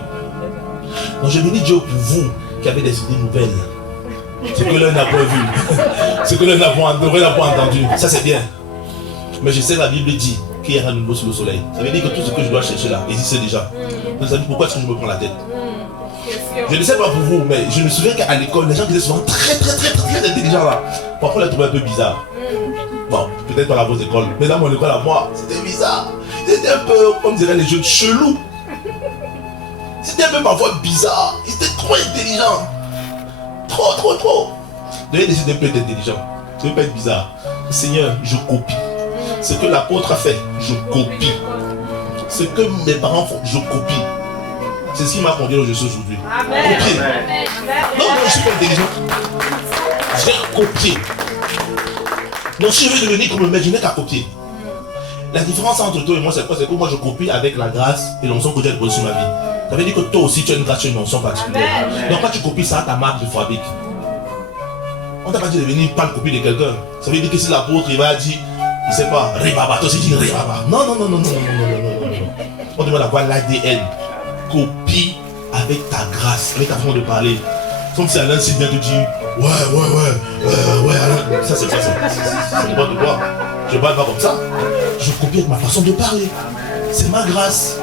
Donc je bénis Dieu pour vous qui avez des idées nouvelles. Ce que l'un n'a pas vu, ce que l'un n'a pas entendu, ça c'est bien. Mais je sais que la Bible dit qu'il y ait un nouveau sous le soleil. Ça veut dire que tout ce que je dois chercher là existe déjà. Donc ça veut dire pourquoi est-ce que je me prends la tête? Je ne sais pas pour vous, mais je me souviens qu'à l'école, les gens qui étaient souvent très intelligents là, parfois les trouvaient un peu bizarres. Bon, peut-être dans la bonne école, mais dans mon école à moi, c'était bizarre. C'était un peu, comme dirait les jeunes, chelou. C'était un peu parfois bizarre. Ils étaient trop intelligents. Trop. Je devais décider de ne pas être intelligent. Je ne veux pas être bizarre. Seigneur, je copie. Ce que l'apôtre a fait, je copie. Ce que mes parents font, je copie. C'est ce qui m'a conduit où je suis aujourd'hui. Copier. Non, je suis pas intelligent. J'ai copié. Donc si je veux devenir comme le maître, je n'ai qu'à copier. La différence entre toi et moi, c'est quoi? C'est que moi je copie avec la grâce et l'onction que Dieu a posée sur ma vie. Ça veut dire que toi aussi tu as une grâce et une onction particulière. Donc quand tu copies ça, ta marque de fabrique. On t'a pas dit de venir pas le copier de quelqu'un. Ça veut dire que si l'apôtre il va dire, il sait pas, Ribaba, toi aussi dis Ribaba. Non. On demande d'avoir l'ADN. Copie avec ta grâce, avec ta façon de parler. Comme si Alain Sylvain te dit, ouais, Alain. Ça c'est pas ça. Ça dépend de toi. Je parle pas comme ça. Je copie avec ma façon de parler. C'est ma grâce.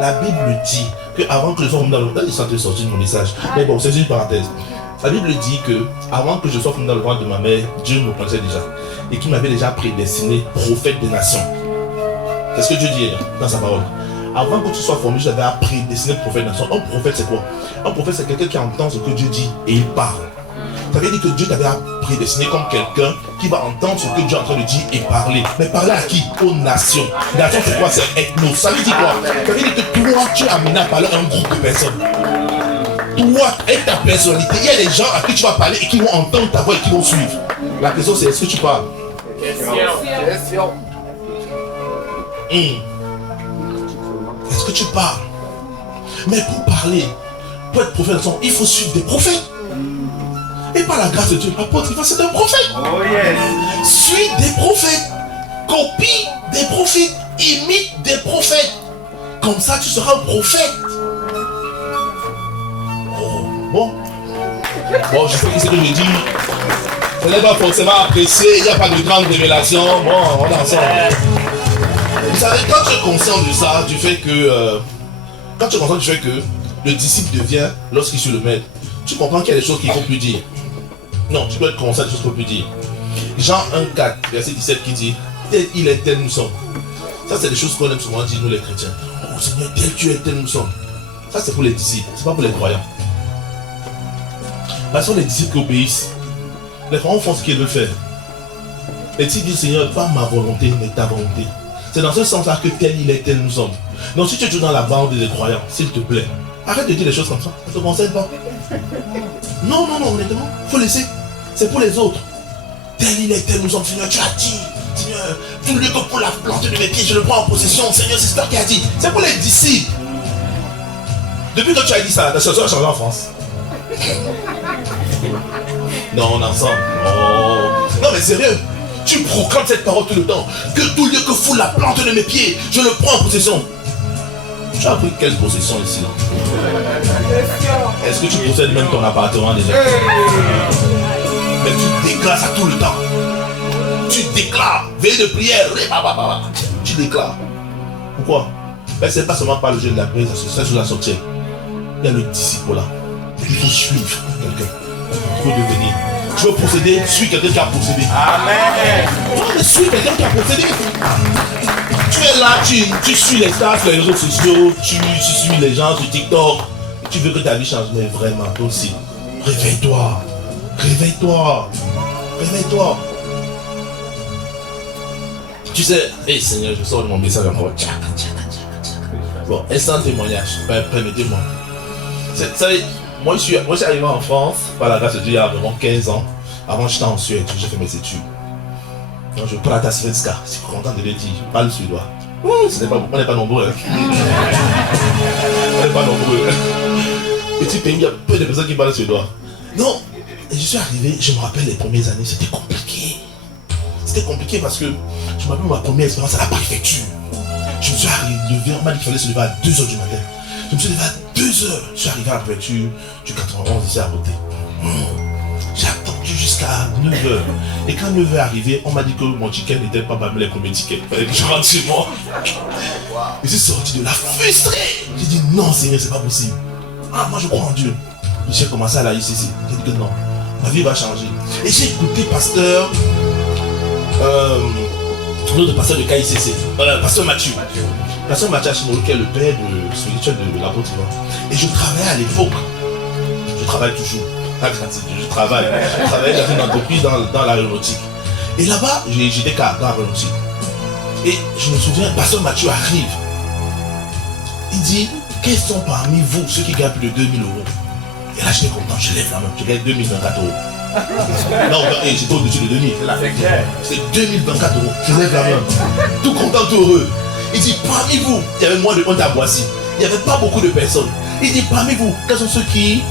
La Bible dit que avant que je sois dans le ventre, je sortir de mon message. Mais bon, c'est une parenthèse. La Bible dit que avant que je sois dans le ventre de ma mère, Dieu me connaissait déjà et qu'il m'avait déjà prédestiné prophète des nations. C'est ce que Dieu dit dans sa parole. Avant que tu sois formé, je t'avais prédestiné prophète des nations. Un prophète, c'est quoi? Un prophète, c'est quelqu'un qui entend ce que Dieu dit et il parle. Ça veut dire que Dieu t'avait prédestiné comme quelqu'un qui va entendre ce que Dieu est en train de dire et parler. Mais parler à qui? Aux nations. Les nations, c'est quoi? C'est ethnos. Ça veut dire quoi? Ça veut dire que toi, tu as amené à parler à un groupe de personnes. Toi, avec ta personnalité, il y a des gens à qui tu vas parler et qui vont entendre ta voix et qui vont suivre. La question, c'est est-ce que tu parles? Question. Est-ce que tu parles? Mais pour parler, pour être prophète, il faut suivre des prophètes. Et par la grâce de Dieu, l'apôtre, c'est un prophète. Oh yes. Suis des prophètes. Copie des prophètes. Imite des prophètes. Comme ça, tu seras un prophète. Oh, bon, je sais que ce que je dis, ce n'est pas forcément apprécié. Il n'y a pas de grande révélation. Bon, on est ensemble. Vous savez, quand tu es conscient de ça, du fait que le disciple devient, lorsqu'il suit le maître, tu comprends qu'il y a des choses qu'il ne faut plus dire. Non, tu dois être conscient des choses qu'il ne faut plus dire. Jean 1,4, verset 17 qui dit, tel il est, tel nous sommes. Ça, c'est des choses qu'on aime souvent dire, nous les chrétiens. Oh Seigneur, tel tu es, tel nous sommes. Ça, c'est pour les disciples, c'est pas pour les croyants. Parce que les disciples qui obéissent, les croyants font ce qu'ils veulent faire. Les disciples disent, Seigneur, pas ma volonté, mais ta volonté. C'est dans ce sens-là que tel il est, tel nous sommes. Donc si tu es toujours dans la bande des croyants, s'il te plaît, arrête de dire des choses comme ça, ça ne te concerne pas. Non, honnêtement, il faut laisser. C'est pour les autres. Tel il est, tel nous sommes, Seigneur, tu as dit. Seigneur, tout lieu que pour la plante de mes pieds, je le prends en possession. Seigneur, c'est toi qui as dit. C'est pour les disciples. Depuis que tu as dit ça, ta situation a changé en France. Non, on est ensemble. Oh. Non, mais sérieux. Tu proclames cette parole tout le temps. Que tout lieu que fout la plante de mes pieds, je le prends en possession. Tu as pris quelle possession ici là? Est-ce que tu possèdes même ton appartement déjà? Mais tu déclares ça tout le temps. Tu déclares. Veille de prière. Tu déclares. Pourquoi? Ben, c'est pas seulement par le jeu de la prière, c'est sur la sortie. Il y a le disciple là. Il faut suivre quelqu'un. Il faut devenir. Tu veux posséder, suis quelqu'un qui a possédé. Amen. Non, mais suis quelqu'un qui a possédé. Tu es là, tu suis les stars sur les réseaux sociaux, tu suis les gens sur TikTok. Tu veux que ta vie change, mais vraiment, toi aussi. Réveille-toi. Réveille-toi. Réveille-toi. Tu sais, hey Seigneur, je sors de mon message encore. Bon, instant témoignage. Permettez-moi. Vous savez, moi je suis arrivé en France par la grâce de Dieu il y a environ 15 ans. Avant j'étais en Suède, j'ai fait mes études. Donc je prends la svenska, je suis content de le dire, je parle suédois. On n'est pas nombreux. Hein. On n'est pas nombreux. Petit pays, il y a peu de personnes qui parlent suédois. Non, et je suis arrivé, je me rappelle les premières années, c'était compliqué. C'était compliqué parce que je me rappelle ma première expérience à la préfecture. Je me suis levé, on m'a dit qu'il fallait se lever à 2h du matin. Je me suis levé à 2h. Je suis arrivé à la préfecture du 91 ici à voter. J'ai attendu jusqu'à 9h. Et quand 9h est arrivé, on m'a dit que mon ticket n'était pas parmi les premiers tickets. Il fallait que je rentre chez moi. Je suis sorti de là frustré. J'ai dit non Seigneur, c'est pas possible. Ah, moi je crois en Dieu. J'ai commencé à la ICC. J'ai dit que non, ma vie va changer. Et j'ai écouté pasteur, l'autre pasteur de KICC, pasteur Mathieu. Pasteur Mathieu Hachimolo, qui est le père spirituel de l'apôtre Ivan. Et je travaillais à l'époque. Je travaille toujours. Je travaille dans une entreprise dans l'aéronautique. Et là-bas, j'étais dans l'aéronautique. Et je me souviens, pasteur Mathieu arrive. Il dit, quels sont parmi vous ceux qui gagnent plus de 2000 €? Et là, j'étais content, je lève la main. Je gagne 2024 €. Non, j'étais au-dessus de 2000. C'est 2024 €. Je lève la main. Tout content, tout heureux. Il dit, parmi vous, il y avait moins de honte à Boissy. Il n'y avait pas beaucoup de personnes. Il dit, parmi vous, quels sont ceux qui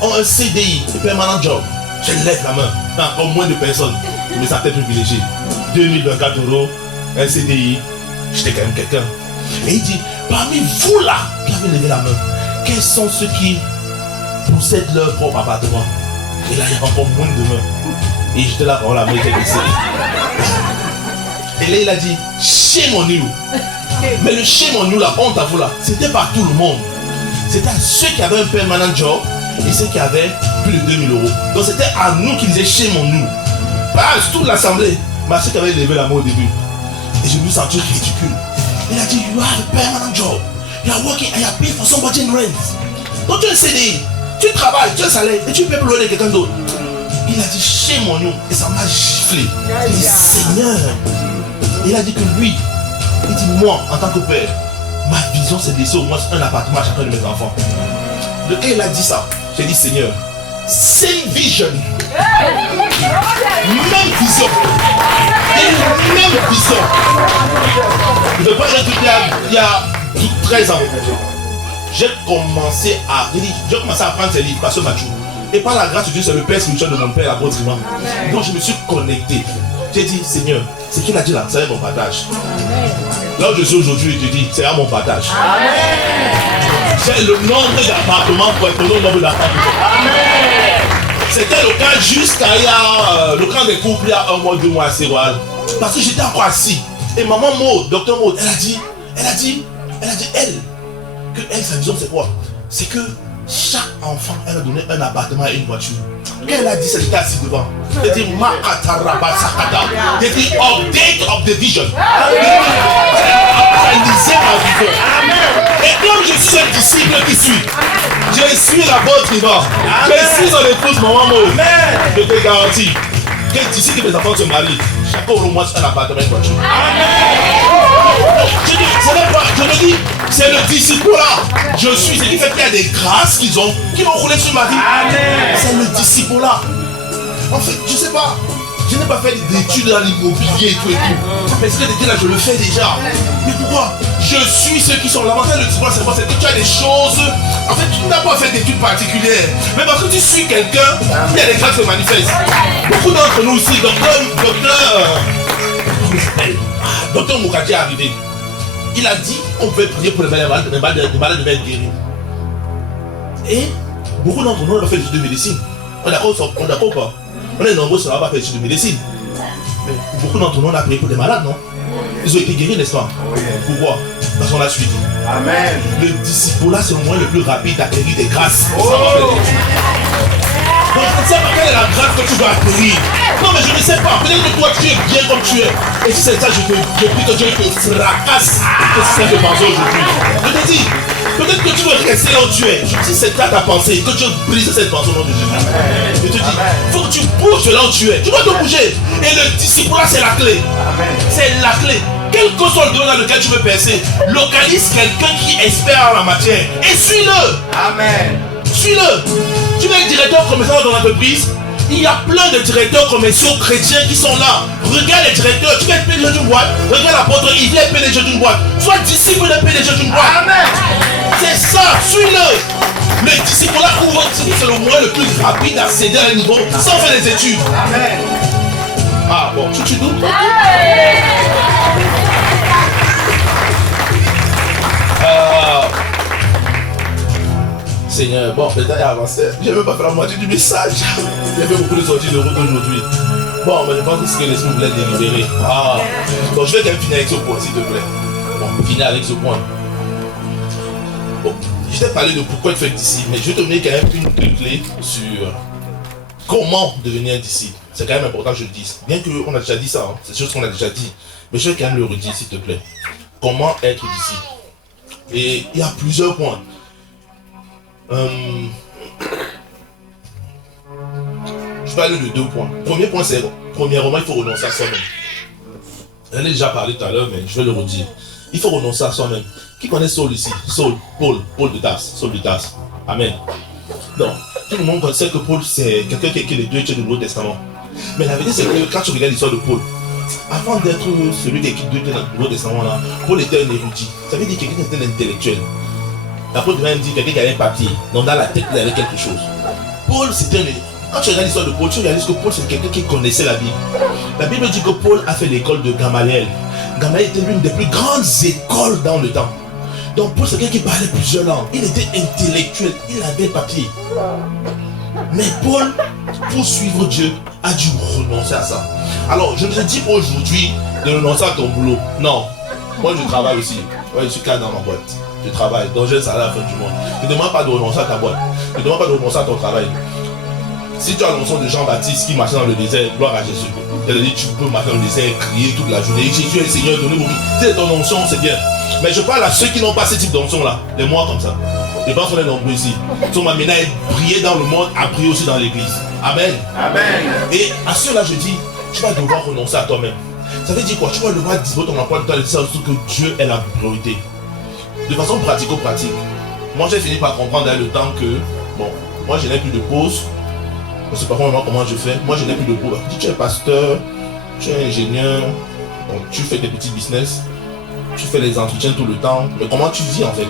ont un CDI, un permanent job? Je lève la main. Encore moins de personnes. Je me sentais privilégié. 2024 €, un CDI, j'étais quand même quelqu'un. Et il dit, parmi vous là, qui avez levé la main, quels sont ceux qui possèdent leur propre appartement? Et là, il y a encore moins de mains. Et j'étais là, oh la main était baissée. Et là, il a dit, shame on you. Mais le shame on you là, honte à vous là, c'était pas tout le monde. C'était à ceux qui avaient un permanent job et ceux qui avaient plus de 2000 €. Donc c'était à nous qui disaient shame on you. Pas toute l'assemblée, mais à ceux qui avaient levé la main au début. Et je me sentais ridicule. Il a dit, you have a permanent job. You are working and you are paying for somebody in rent. Donc tu es un CDI, tu travailles, tu as un salaire et tu peux loyer quelqu'un d'autre. Il a dit, shame on you. Et ça m'a giflé. Il dit, Seigneur. Il a dit que lui, il dit, moi, en tant que père, ma vision c'est de laisser au moins un appartement à chacun de mes enfants. Quand il a dit ça, j'ai dit, Seigneur, same vision. Même vision. Et même vision. Je ne peux pas dire qu'il y a 13 ans. J'ai commencé à apprendre ces livres, parce que Mathieu. Et par la grâce de Dieu, c'est le père spirituel de mon père, l'apôtre Ivan. Donc je me suis connecté. J'ai dit, Seigneur, ce qu'il a dit là, c'est mon partage. Là où je suis aujourd'hui, je te dis, c'est à mon partage. C'est le nombre d'appartements pour être le nombre d'appartements. C'était le cas jusqu'à le camp des couples, il y a 1 mois, 2 mois à Séroual. Parce que j'étais encore assis. Et maman Maud, docteur Maud, elle a dit, que elle, sa vision c'est quoi? C'est que chaque enfant, elle a donné un appartement et une voiture. Quand elle a dit ça, j'étais assis devant. Elle dit, elle dit, update of the vision. Elle disait ma vision. Et comme je suis un disciple qui suit, je suis la bonne tribord. Je suis son épouse, maman Maud. Je te garantis que d'ici que mes enfants se marient, chacun au moins un appartement et une voiture. Je me dis, c'est le disciple là. Je suis, ce qui fait qu'il y a des grâces qui vont rouler sur ma vie. C'est le disciple là. En fait, je sais pas. Je n'ai pas fait d'études dans l'immobilier et tout et tout. Mais ce que je dis là, je le fais déjà. Mais pourquoi? Je suis ceux qui sont. L'avantage de disciple, c'est quoi? C'est que tu as des choses. En fait, tu n'as pas fait d'études particulières. Mais parce que tu suis quelqu'un, il y a des grâces qui se manifestent. Beaucoup d'entre nous ici, docteur Moukati est arrivé. Il a dit qu'on pouvait prier pour les malades de être guéris. Et beaucoup d'entre nous, on a fait des études de médecine. On est d'accord ou pas? On est nombreux sur la base des études de médecine. Mais beaucoup d'entre nous, on a prié pour des malades, non? Ils ont été guéris, n'est-ce pas? Pourquoi? Parce qu'on a suivi. Amen. Le disciple là, c'est le moyen le plus rapide d'acquérir des grâces. Donc je ne sais pas quelle est la grâce que tu dois acquérir. Non mais je ne sais pas. Peut-être que toi tu es bien comme tu es. Et si c'est ça, je prie que Dieu te fracasse. Que c'est ça que je pense aujourd'hui. Je te dis, peut-être que tu veux rester là où tu es. Si c'est ça ta pensée, que Dieu brise cette pensée au nom de Jésus. Je te dis, il faut que tu bouges là où tu es. Tu dois te bouger. Et le disciple là, c'est la clé. C'est la clé. Quel que soit le domaine dans lequel tu veux percer, localise quelqu'un qui espère en la matière et suis-le. Amen. Suis-le. Tu es directeur commercial dans ton entreprise. Il y a plein de directeurs commerciaux chrétiens qui sont là. Regarde les directeurs. Tu es PDG d'une boîte. Regarde l'apôtre Yves, il est PDG d'une boîte. Sois disciple de PDG d'une boîte. Amen. C'est ça. Suis-le. Le disciple là ouvre. C'est le moyen le plus rapide d'accéder à un niveau sans faire des études. Amen. Ah bon, tu doutes? Seigneur, bon, le temps est avancé. Je ne vais pas faire la moitié du message. Il y avait beaucoup de sorties de route aujourd'hui. Bon, mais je pense que c'est ce que l'Esprit voulait délibérer. Ah, donc je vais quand même finir avec ce point, s'il te plaît. Bon, finir avec ce point. Bon, je t'ai parlé de pourquoi être disciple, mais je vais te donner quand même une clé sur comment devenir un disciple. C'est quand même important que je le dise. Bien qu'on a déjà dit ça, hein, c'est chose qu'on a déjà dit. Mais je vais quand même le redire, s'il te plaît. Comment être disciple. Et il y a plusieurs points. Je vais aller de 2 points. Premier point, c'est premièrement, il faut renoncer à soi-même. J'en ai déjà parlé tout à l'heure, mais je vais le redire. Il faut renoncer à soi-même. Qui connaît Saul ici? Saul, Paul de Tarse. Saul de Tarse. Amen. Donc, tout le monde sait que Paul, c'est quelqu'un qui écrit les 2 tiers du Nouveau Testament. Mais la vérité, c'est que quand tu regardes l'histoire de Paul, avant d'être celui qui écrit 2 tiers dans le Nouveau Testament, là, Paul était un érudit. Ça veut dire quelqu'un qui était un intellectuel. L'apôtre même dit quelqu'un qui avait un papier. Donc dans la tête, il avait quelque chose. Paul, c'était un... Quand tu regardes l'histoire de Paul, tu réalises que Paul, c'est quelqu'un qui connaissait la Bible. La Bible dit que Paul a fait l'école de Gamaliel. Gamaliel était l'une des plus grandes écoles dans le temps. Donc Paul, c'est quelqu'un qui parlait plusieurs langues. Il était intellectuel. Il avait papier. Mais Paul, pour suivre Dieu, a dû renoncer à ça. Alors, je ne te dis pas aujourd'hui de renoncer à ton boulot. Non. Moi, je travaille aussi. Ouais, je suis cadre dans ma boîte. Je travaille, donc j'ai un salaire à la fin du mois. Ne demande pas de renoncer à ta boîte. Ne demande pas de renoncer à ton travail. Si tu as l'onction de Jean-Baptiste qui marchait dans le désert, gloire à Jésus. C'est-à-dire tu peux marcher dans le désert, crier toute la journée. Jésus est le Seigneur, donnez-moi vie. C'est ton onction, c'est bien. Mais je parle à ceux qui n'ont pas ce type d'onction-là. Les moi comme ça. Je pense qu'on est nombreux ici. Ils m'amener à prier dans le monde, à prier aussi dans l'église. Amen. Amen. Et à ceux-là, je dis, tu vas devoir renoncer à toi-même. Ça veut dire quoi? Tu vas devoir disposer ton emploi de temps et dire que Dieu est la priorité. De façon pratico-pratique. Moi, j'ai fini par comprendre dans le temps que, bon, moi, je n'ai plus de pause. Je ne sais pas comment je fais. Moi, je n'ai plus de pause. Tu es pasteur, tu es ingénieur, donc tu fais des petits business, tu fais les entretiens tout le temps. Mais comment tu vis en fait?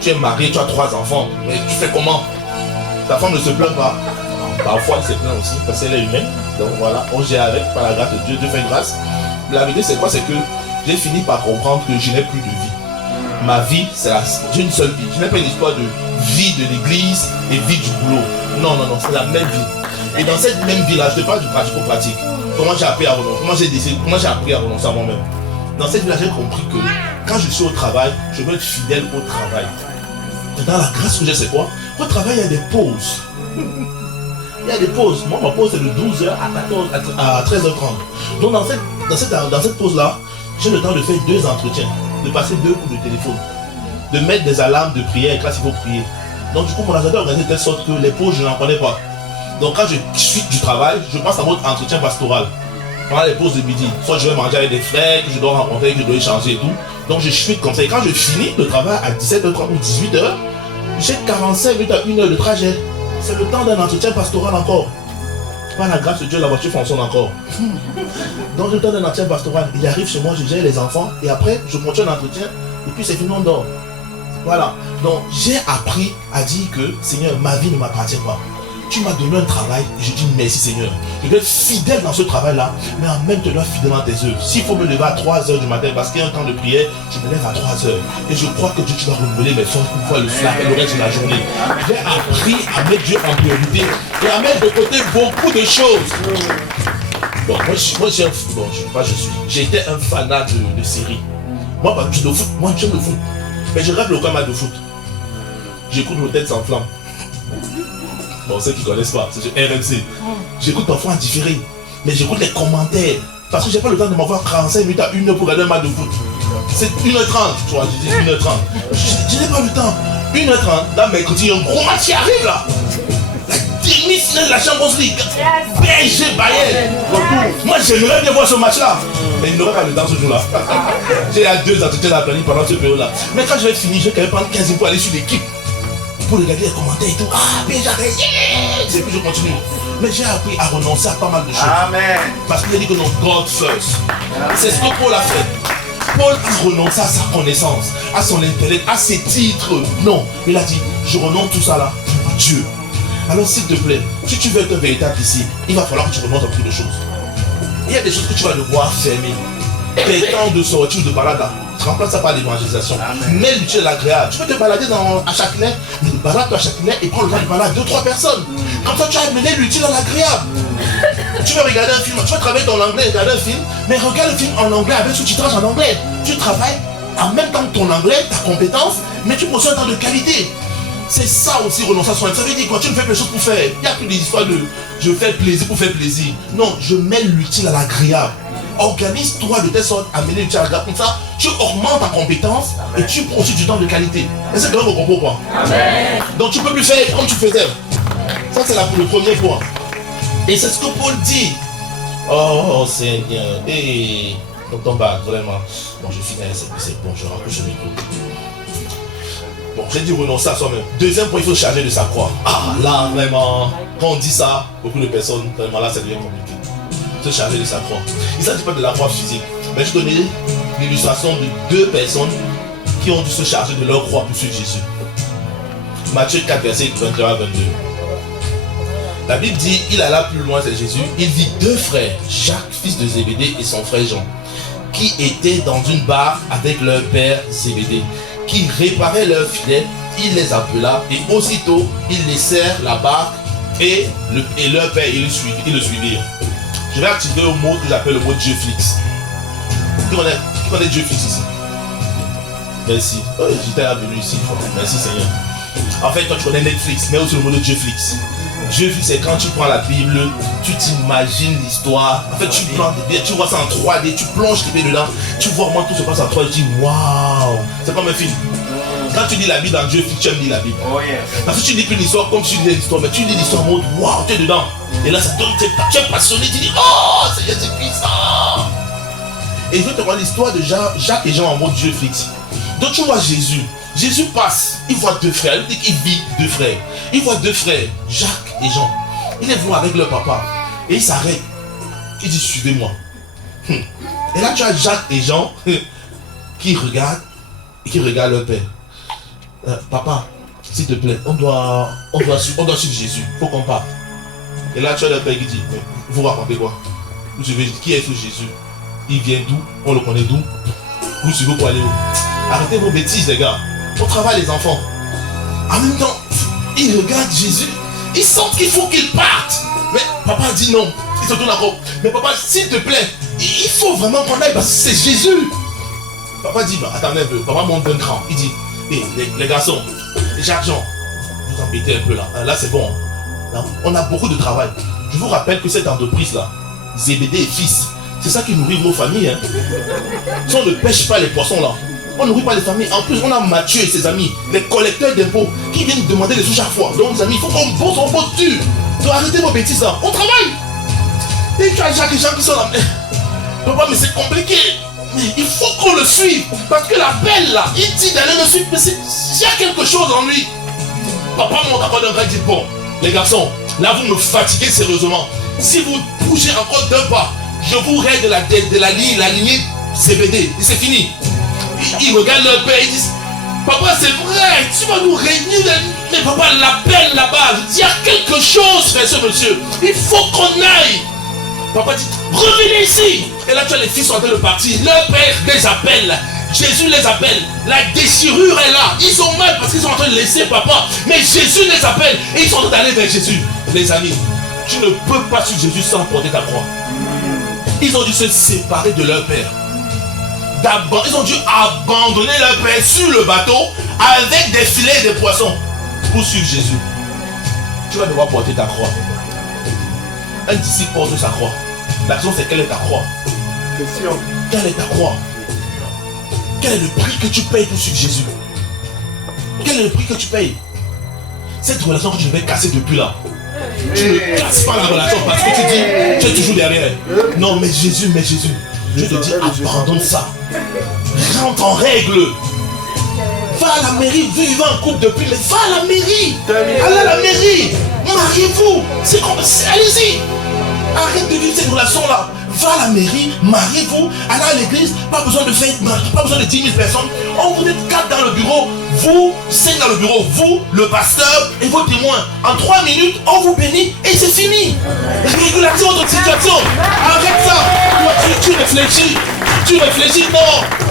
Tu es marié, tu as 3 enfants. Mais tu fais comment? Ta femme ne se plaint pas. Parfois, elle se plaint aussi parce qu'elle est humaine. Donc voilà, on gère avec, par la grâce de Dieu, Dieu fait grâce. La vérité, c'est quoi? C'est que j'ai fini par comprendre que je n'ai plus de vie. Ma vie, c'est une seule vie. Je n'ai pas une histoire de vie de l'église et vie du boulot. Non, non, non, c'est la même vie. Et dans cette même vie-là, je te parle du pratico-pratique. Comment j'ai appris à renoncer, comment j'ai appris à renoncer à moi-même. Dans cette vie-là, j'ai compris que quand je suis au travail, je veux être fidèle au travail. Et dans la grâce que j'ai, c'est quoi? Au travail, il y a des pauses. Il y a des pauses. Moi, ma pause, c'est de 12h à 13h30. Donc, dans cette pause-là, j'ai le temps de faire 2 entretiens, de passer 2 coups de téléphone, de mettre des alarmes de prière, là, il faut prier. Donc, du coup, mon agenda est organisé de telle sorte que les pauses, je n'en connais pas. Donc, quand je suis du travail, je passe en mode entretien pastoral. Pendant les pauses de midi, soit je vais manger avec des frères que je dois rencontrer, que je dois échanger et tout. Donc, je suis comme ça. Et quand je finis le travail à 17h30 ou 18h, j'ai 45 minutes à 1 heure de trajet. C'est le temps d'un entretien pastoral encore. Par la grâce de Dieu, la voiture fonctionne encore. Donc, le temps d'un entretien pastoral, il arrive chez moi, je gère les enfants, et après, je continue l'entretien, et puis c'est fini, on dort. Voilà. Donc, j'ai appris à dire que, Seigneur, ma vie ne m'appartient pas. Tu m'as donné un travail, et je dis merci, Seigneur. Je dois être fidèle dans ce travail-là, mais en même temps, fidèle dans tes œuvres. S'il faut me lever à 3h du matin, parce qu'il y a un temps de prière, je me lève à 3h. Et je crois que Dieu, tu vas renouveler mes forces pour pouvoir le faire le reste de la journée. J'ai appris à mettre Dieu en priorité et à mettre de côté beaucoup de choses. Bon, j'étais un fanat de séries. Moi, pas de foot, moi j'aime le foot. Mais je regarde le camp de foot. J'écoute nos têtes sans flamme. Bon, ceux qui ne connaissent pas, c'est sur RMC. J'écoute parfois en différé, mais j'écoute les commentaires. Parce que j'ai pas le temps de m'avoir 45 minutes à 1h pour regarder un match de foot. C'est 1h30, tu vois, je dis 1h30. Je n'ai pas le temps. 1h30, là, mercredi, il y a un gros match qui arrive là. La demi-finale de la Champions League. PSG Bayern. Moi, j'aimerais bien voir ce match-là. Mais il n'aura pas le temps ce jour-là. J'ai 2 entretiens à planning pendant ce période-là. Mais quand je vais finir, je vais quand même prendre 15 minutes pour aller sur l'équipe. Pour regarder les commentaires et tout. Ah, bien j'arrête. Et puis je continue. Mais j'ai appris à renoncer à pas mal de choses. Amen. Parce qu'il a dit que non, God first. C'est ce que Paul a fait. Paul a renoncé à sa connaissance, à son intellect, à ses titres. Non, il a dit, je renonce tout ça là pour Dieu. Alors s'il te plaît, si tu veux être un véritable disciple, il va falloir que tu renonces à beaucoup de choses. Il y a des choses que tu vas devoir fermer. Tes temps de sortie ou de balade là, remplace ça par l'évangélisation. Mets l'utile à l'agréable. Tu peux te balader à Châtelet, balade-toi à Châtelet et prends le temps de balade 2-3 personnes. Comme ça, tu as amené l'utile à l'agréable. Tu veux regarder un film, tu veux travailler ton anglais, regarder un film, mais regarde le film en anglais avec sous-titrage en anglais. Tu travailles en même temps que ton anglais, ta compétence, mais tu possèdes un temps de qualité. C'est ça aussi renoncer à soi. Ça veut dire quand tu ne fais pas les choses pour faire, il n'y a plus des histoires de je fais plaisir pour faire plaisir. Non, je mets l'utile à l'agréable. Organise-toi de telle sorte à mener l'utile à l'agréable. Comme ça, tu augmentes ta compétence et tu prends aussi du temps de qualité. Et c'est que là, vous comprenez quoi? Amen. Donc tu ne peux plus faire comme tu faisais. Ça, c'est le premier point. Et c'est ce que Paul dit. Oh Seigneur. Et tonton Bad, vraiment. Bon, je finis, c'est bon, je raccroche le micro. Bon, j'ai dit renoncer à soi-même. Deuxième point, il faut se charger de sa croix. Ah, là, vraiment, quand on dit ça, beaucoup de personnes, vraiment là, ça devient compliqué. Se charger de sa croix. Il ne s'agit pas de la croix physique. Mais je donnais l'illustration de 2 personnes qui ont dû se charger de leur croix pour suivre Jésus. Matthieu 4, verset 21 à 22. La Bible dit, il alla plus loin, c'est Jésus. Il vit 2 frères, Jacques, fils de Zébédée, et son frère Jean, qui étaient dans une barque avec leur père Zébédée, qui réparaient leurs filets. Il les appela et aussitôt ils laissèrent la barque et leur père ils le suivirent. Je vais activer le mot que j'appelle le mot Dieu-Flix. Qui connaît Dieu-Flix ici? Merci. Oh, j'étais venu ici. Merci Seigneur. En fait, toi tu connais Netflix, mais aussi le mot de Dieu-Flix. Dieu-Flix, c'est quand tu prends la Bible, tu t'imagines l'histoire. En fait, tu vois ça en 3D, tu plonges tes pieds dedans, tu vois comment tout se passe en 3D, tu dis waouh, c'est comme un film. Quand tu lis la Bible dans Dieu-Flix, tu aimes lire la Bible. Oh yeah. Parce que tu lis plus l'histoire comme tu lis l'histoire, mais tu lis l'histoire en mode waouh, tu es dedans. Et là, ça donne, tu es passionné, tu dis oh, c'est puissant. Et je vais te voir l'histoire de Jacques et Jean en mode Dieu-Flix. Donc tu vois Jésus. Jésus passe, il voit 2 frères, il dit qu'il vit 2 frères. Il voit 2 frères, Jacques et Jean. Il est venu avec leur papa. Et il s'arrête. Il dit suivez-moi. Et là tu as Jacques et Jean qui regardent leur père. Papa, s'il te plaît, on doit suivre Jésus. Il faut qu'on parte. Et là tu as leur père qui dit, vous racontez quoi? Vous suivez qui est ce Jésus? Il vient d'où? On le connaît d'où? Vous suivez pour aller où? Arrêtez vos bêtises les gars. On travaille les enfants. En même temps, ils regardent Jésus. Ils sentent qu'il faut qu'ils partent. Mais papa dit non. Il se tourne encore. Mais papa, s'il te plaît, il faut vraiment qu'on aille parce que c'est Jésus. Papa dit, bah, attendez un peu. Papa monte d'un cran. Il dit, les garçons, Jacques Jean, vous embêtez un peu là. Là c'est bon. Là, on a beaucoup de travail. Je vous rappelle que cette entreprise là, Zébédée et fils, c'est ça qui nourrit vos familles. Hein. Si on ne pêche pas les poissons là, on ne nourrit pas les familles. En plus, on a Mathieu et ses amis, les collecteurs d'impôts, qui viennent demander des sous chaque fois. Donc, les amis, il faut qu'on bosse, on bosse dessus. Donc, arrêtez vos bêtises là. On travaille. Et tu as Jacques et Jean qui sont là. Papa, mais c'est compliqué. Mais il faut qu'on le suive. Parce que l'appel là, il dit d'aller le suivre. Mais s'il y a quelque chose en lui. Papa monte encore d'un gars et dit bon, les garçons, là vous me fatiguez sérieusement. Si vous bougez encore d'un pas, je vous règle la lignée Zébédée. Et c'est fini. Ils regardent leur père, ils disent papa c'est vrai, tu vas nous réunir. Mais papa l'appelle là-bas. Il y a quelque chose, frère ce monsieur. Il faut qu'on aille. Papa dit revenez ici. Et là tu as les fils sont en train de partir. Leur père les appelle. Jésus les appelle. La déchirure est là. Ils ont mal parce qu'ils sont en train de laisser papa. Mais Jésus les appelle. Et ils sont en train d'aller vers Jésus. Les amis, tu ne peux pas suivre Jésus sans porter ta croix. Ils ont dû se séparer de leur père. Ils ont dû abandonner leur père sur le bateau avec des filets et des poissons pour suivre Jésus. Tu vas devoir porter ta croix. Un disciple porte sa croix. La question c'est quelle est ta croix? Question. Quelle est ta croix? Quel est le prix que tu payes pour suivre Jésus? Quel est le prix que tu payes? Cette relation que tu devais casser depuis là. Tu ne casses pas la relation parce que tu dis tu es toujours derrière. Non mais Jésus. Je te dis abandonne ça. Rentre en règle. Va à la mairie, vivez en couple depuis, mais va à la mairie. Allez à la mairie. Mariez-vous. C'est comme allez-y. Arrête de vivre cette relation-là. Va à la mairie, mariez-vous, allez à l'église, pas besoin de fête, pas besoin de 10 000 personnes. On vous êtes 4 dans le bureau, vous, 5 dans le bureau, vous, le pasteur et vos témoins. En 3 minutes, on vous bénit et c'est fini. Régulation de votre situation. Arrête ça. Tu réfléchis. Tu réfléchis,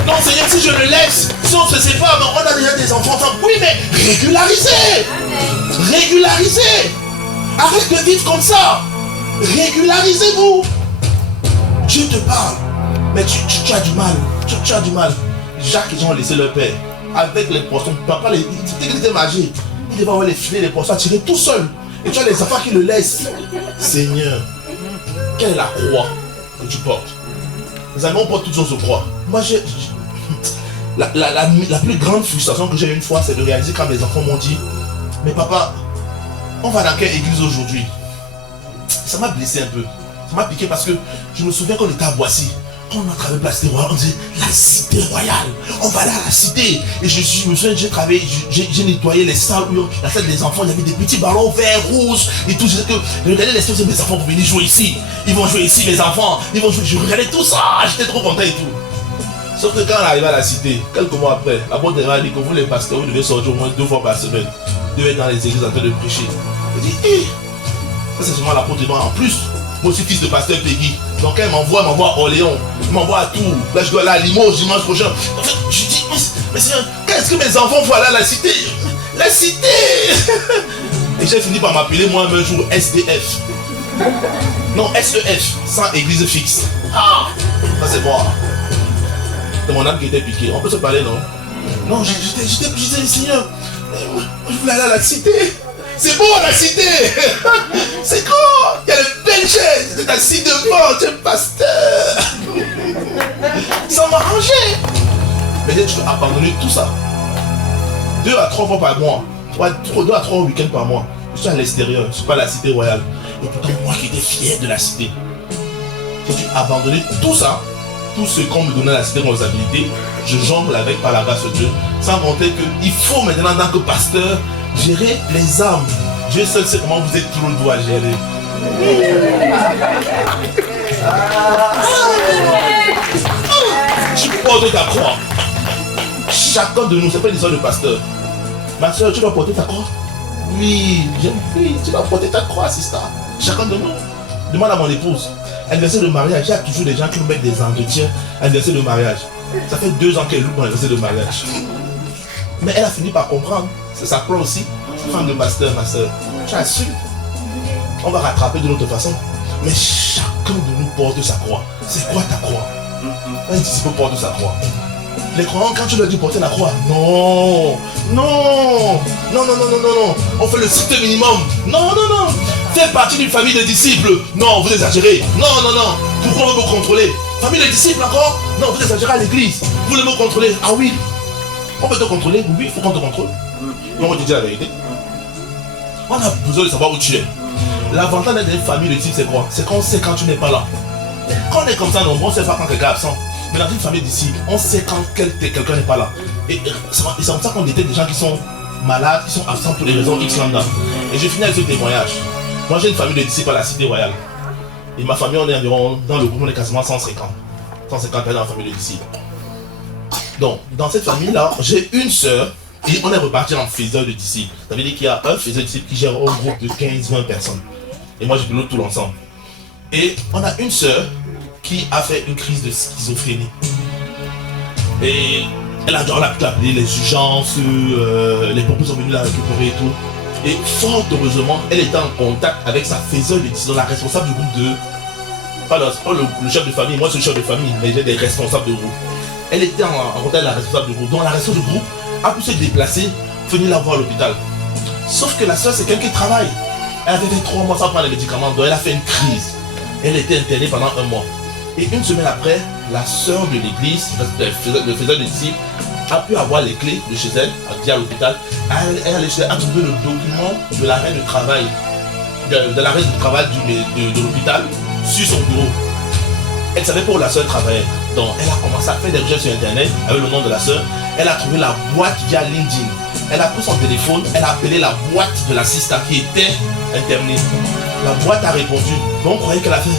non, Seigneur, si je le laisse, si on se sépare, on a déjà des enfants. Oui, mais régularisez. Régularisez. Arrête de vivre comme ça. Régularisez-vous. Dieu te parle. Mais tu as du mal. Tu as du mal. Jacques et Jean ont laissé leur père. Avec les poissons. Papa, il était magique. Il devait avoir les filets, les poissons à tirer tout seul. Et tu as les enfants qui le laissent. Seigneur, quelle est la croix que tu portes? Les amis, on porte toutes choses aux croix. Moi, la plus grande frustration que j'ai eu une fois, c'est de réaliser quand mes enfants m'ont dit: mais papa, on va dans quelle église aujourd'hui? Ça m'a blessé un peu. Ça m'a piqué parce que je me souviens qu'on était à Boissy. Quand on a travaillé la cité royale, on disait la cité royale. On va là à la cité. Et je me souviens, j'ai travaillé, j'ai nettoyé les salles où la salle des enfants, il y avait des petits ballons verts, rouges et tout. Je disais que je regardais les choses de mes enfants pour venir jouer ici. Ils vont jouer ici, mes enfants. Ils vont jouer. Je regardais tout ça. J'étais trop content et tout. Sauf que quand on arrive à la cité, quelques mois après, la bonne a dit que vous, les pasteurs, vous devez sortir au moins 2 fois par semaine. Vous devez être dans les églises en train de prêcher. Je dis, ça c'est sûrement l'apôtre de moi. En plus, moi aussi fils de pasteur Peggy. Donc elle m'envoie à Orléans, il m'envoie à Tours. Là je dois aller à Limoges dimanche prochain. En fait, je dis, mais Seigneur, qu'est-ce que mes enfants vont aller à la cité? La cité. Et j'ai fini par m'appeler moi-même un jour SDF. Non, SEF, sans église fixe. Ah, ça c'est moi. C'est mon âme qui était piquée. On peut se parler, non? Non, j'étais Seigneur, je voulais aller à la cité. C'est beau la cité. C'est quoi? Il y a de belles chaises. C'est assis devant, tu es pasteur. Ça m'a arrangé. Mais tu peux abandonner tout ça. 2 à 3 fois par mois. 2 à 3 week-ends par mois. Je suis à l'extérieur, je ne suis pas à la cité royale. Et pourtant moi qui étais fier de la cité. J'ai dû abandonner tout ça. Tout ce qu'on me donnait à la cité responsabilité. Je jongle avec par la grâce de Dieu. Sans compter qu'il faut maintenant, en tant que pasteur, gérer les âmes. Dieu seul sait comment vous êtes trop doux à gérer. Tu portes ta croix. Chacun de nous, c'est pas une histoire de pasteur. Ma soeur, tu dois porter ta croix. Oui, tu dois porter ta croix, sister. Chacun de nous. Demande à mon épouse. Anniversaire de mariage, il y a toujours des gens qui nous mettent des entretiens. Anniversaire de mariage. Ça fait 2 ans qu'elle loue mon anniversaire de mariage. Mais elle a fini par comprendre. C'est sa croix aussi. Femme de pasteur, ma soeur. Tu as su. On va rattraper de l'autre façon. Mais chacun de nous porte sa croix. C'est quoi ta croix? Un disciple porte sa croix. Les croyants, quand tu leur dis porter la croix, non. On fait le strict minimum. Non. Fais partie d'une famille de disciples. Non, vous exagérez. Non. Pourquoi on veut vous contrôler? Famille de disciples encore? Non, vous exagérez à l'église. Vous voulez me contrôler? Ah oui. On veut te contrôler? Oui, il faut qu'on te contrôle. Mais on va te dire la vérité. On a besoin de savoir où tu es. L'avantage d'être une famille de type, c'est quoi? C'est qu'on sait quand tu n'es pas là. Quand on est comme ça, non, on ne sait pas quand quelqu'un est absent. Mais dans une famille d'ici, on sait quand quelqu'un n'est pas là. Et c'est comme ça qu'on détecte des gens qui sont malades, qui sont absents pour des raisons X lambda. Et je finis avec ce témoignage. Moi j'ai une famille de disciples à la cité royale. Et ma famille, on est environ, dans le groupe, on est quasiment 150. 150 personnes dans la famille de disciples. Donc, dans cette famille-là, j'ai une sœur. Et on est reparti en faiseur de disciples. Ça veut dire qu'il y a un faiseur de disciples qui gère un groupe de 15-20 personnes. Et moi, je pilote tout l'ensemble. Et on a une sœur qui a fait une crise de schizophrénie. Et elle a appelé les urgences, les pompiers sont venus la récupérer et tout. Et fort heureusement, elle était en contact avec sa faiseur de disciples, la responsable du groupe de... Pas le chef de famille, moi c'est le chef de famille, mais j'ai des responsables de groupe. Elle était en contact avec la responsable du groupe. Donc la responsable du groupe a pu se déplacer, venir la voir à l'hôpital. Sauf que la soeur, c'est quelqu'un qui travaille. Elle avait fait 3 mois sans prendre les médicaments, donc elle a fait une crise. Elle était internée pendant 1 mois. Et une semaine après, la soeur de l'église, le faiseur de disciples, a pu avoir les clés de chez elle, via l'hôpital. Elle a trouvé le document de l'arrêt de travail, de l'arrêt de travail de l'hôpital sur son bureau. Elle savait pas où la soeur travaillait. Donc elle a commencé à faire des recherches sur internet avec le nom de la soeur. Elle a trouvé la boîte via LinkedIn. Elle a pris son téléphone, elle a appelé la boîte de la sista qui était internée. La boîte a répondu. Mais on croyait qu'elle a fait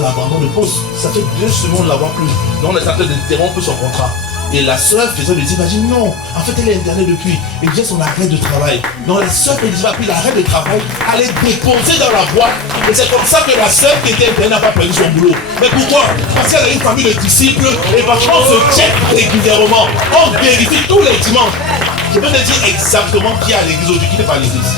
l'abandon de poste. Ça fait 2 semaines, on ne la voit plus. Donc on est en train d'interrompre son contrat. Et la soeur faisait le dire, dit non, en fait elle est internée depuis. Et faisait son arrêt de travail. Donc la soeur Elisa a pris l'arrêt de travail, allait déposer dans la boîte. Et c'est comme ça que la soeur qui était internée n'a pas perdu son boulot. Mais pourquoi? Parce qu'elle a une famille de disciples et parce qu'on se check régulièrement. On vérifie tous les dimanches. Je peux te dire exactement qui est à l'église aujourd'hui, qui n'est pas à l'église.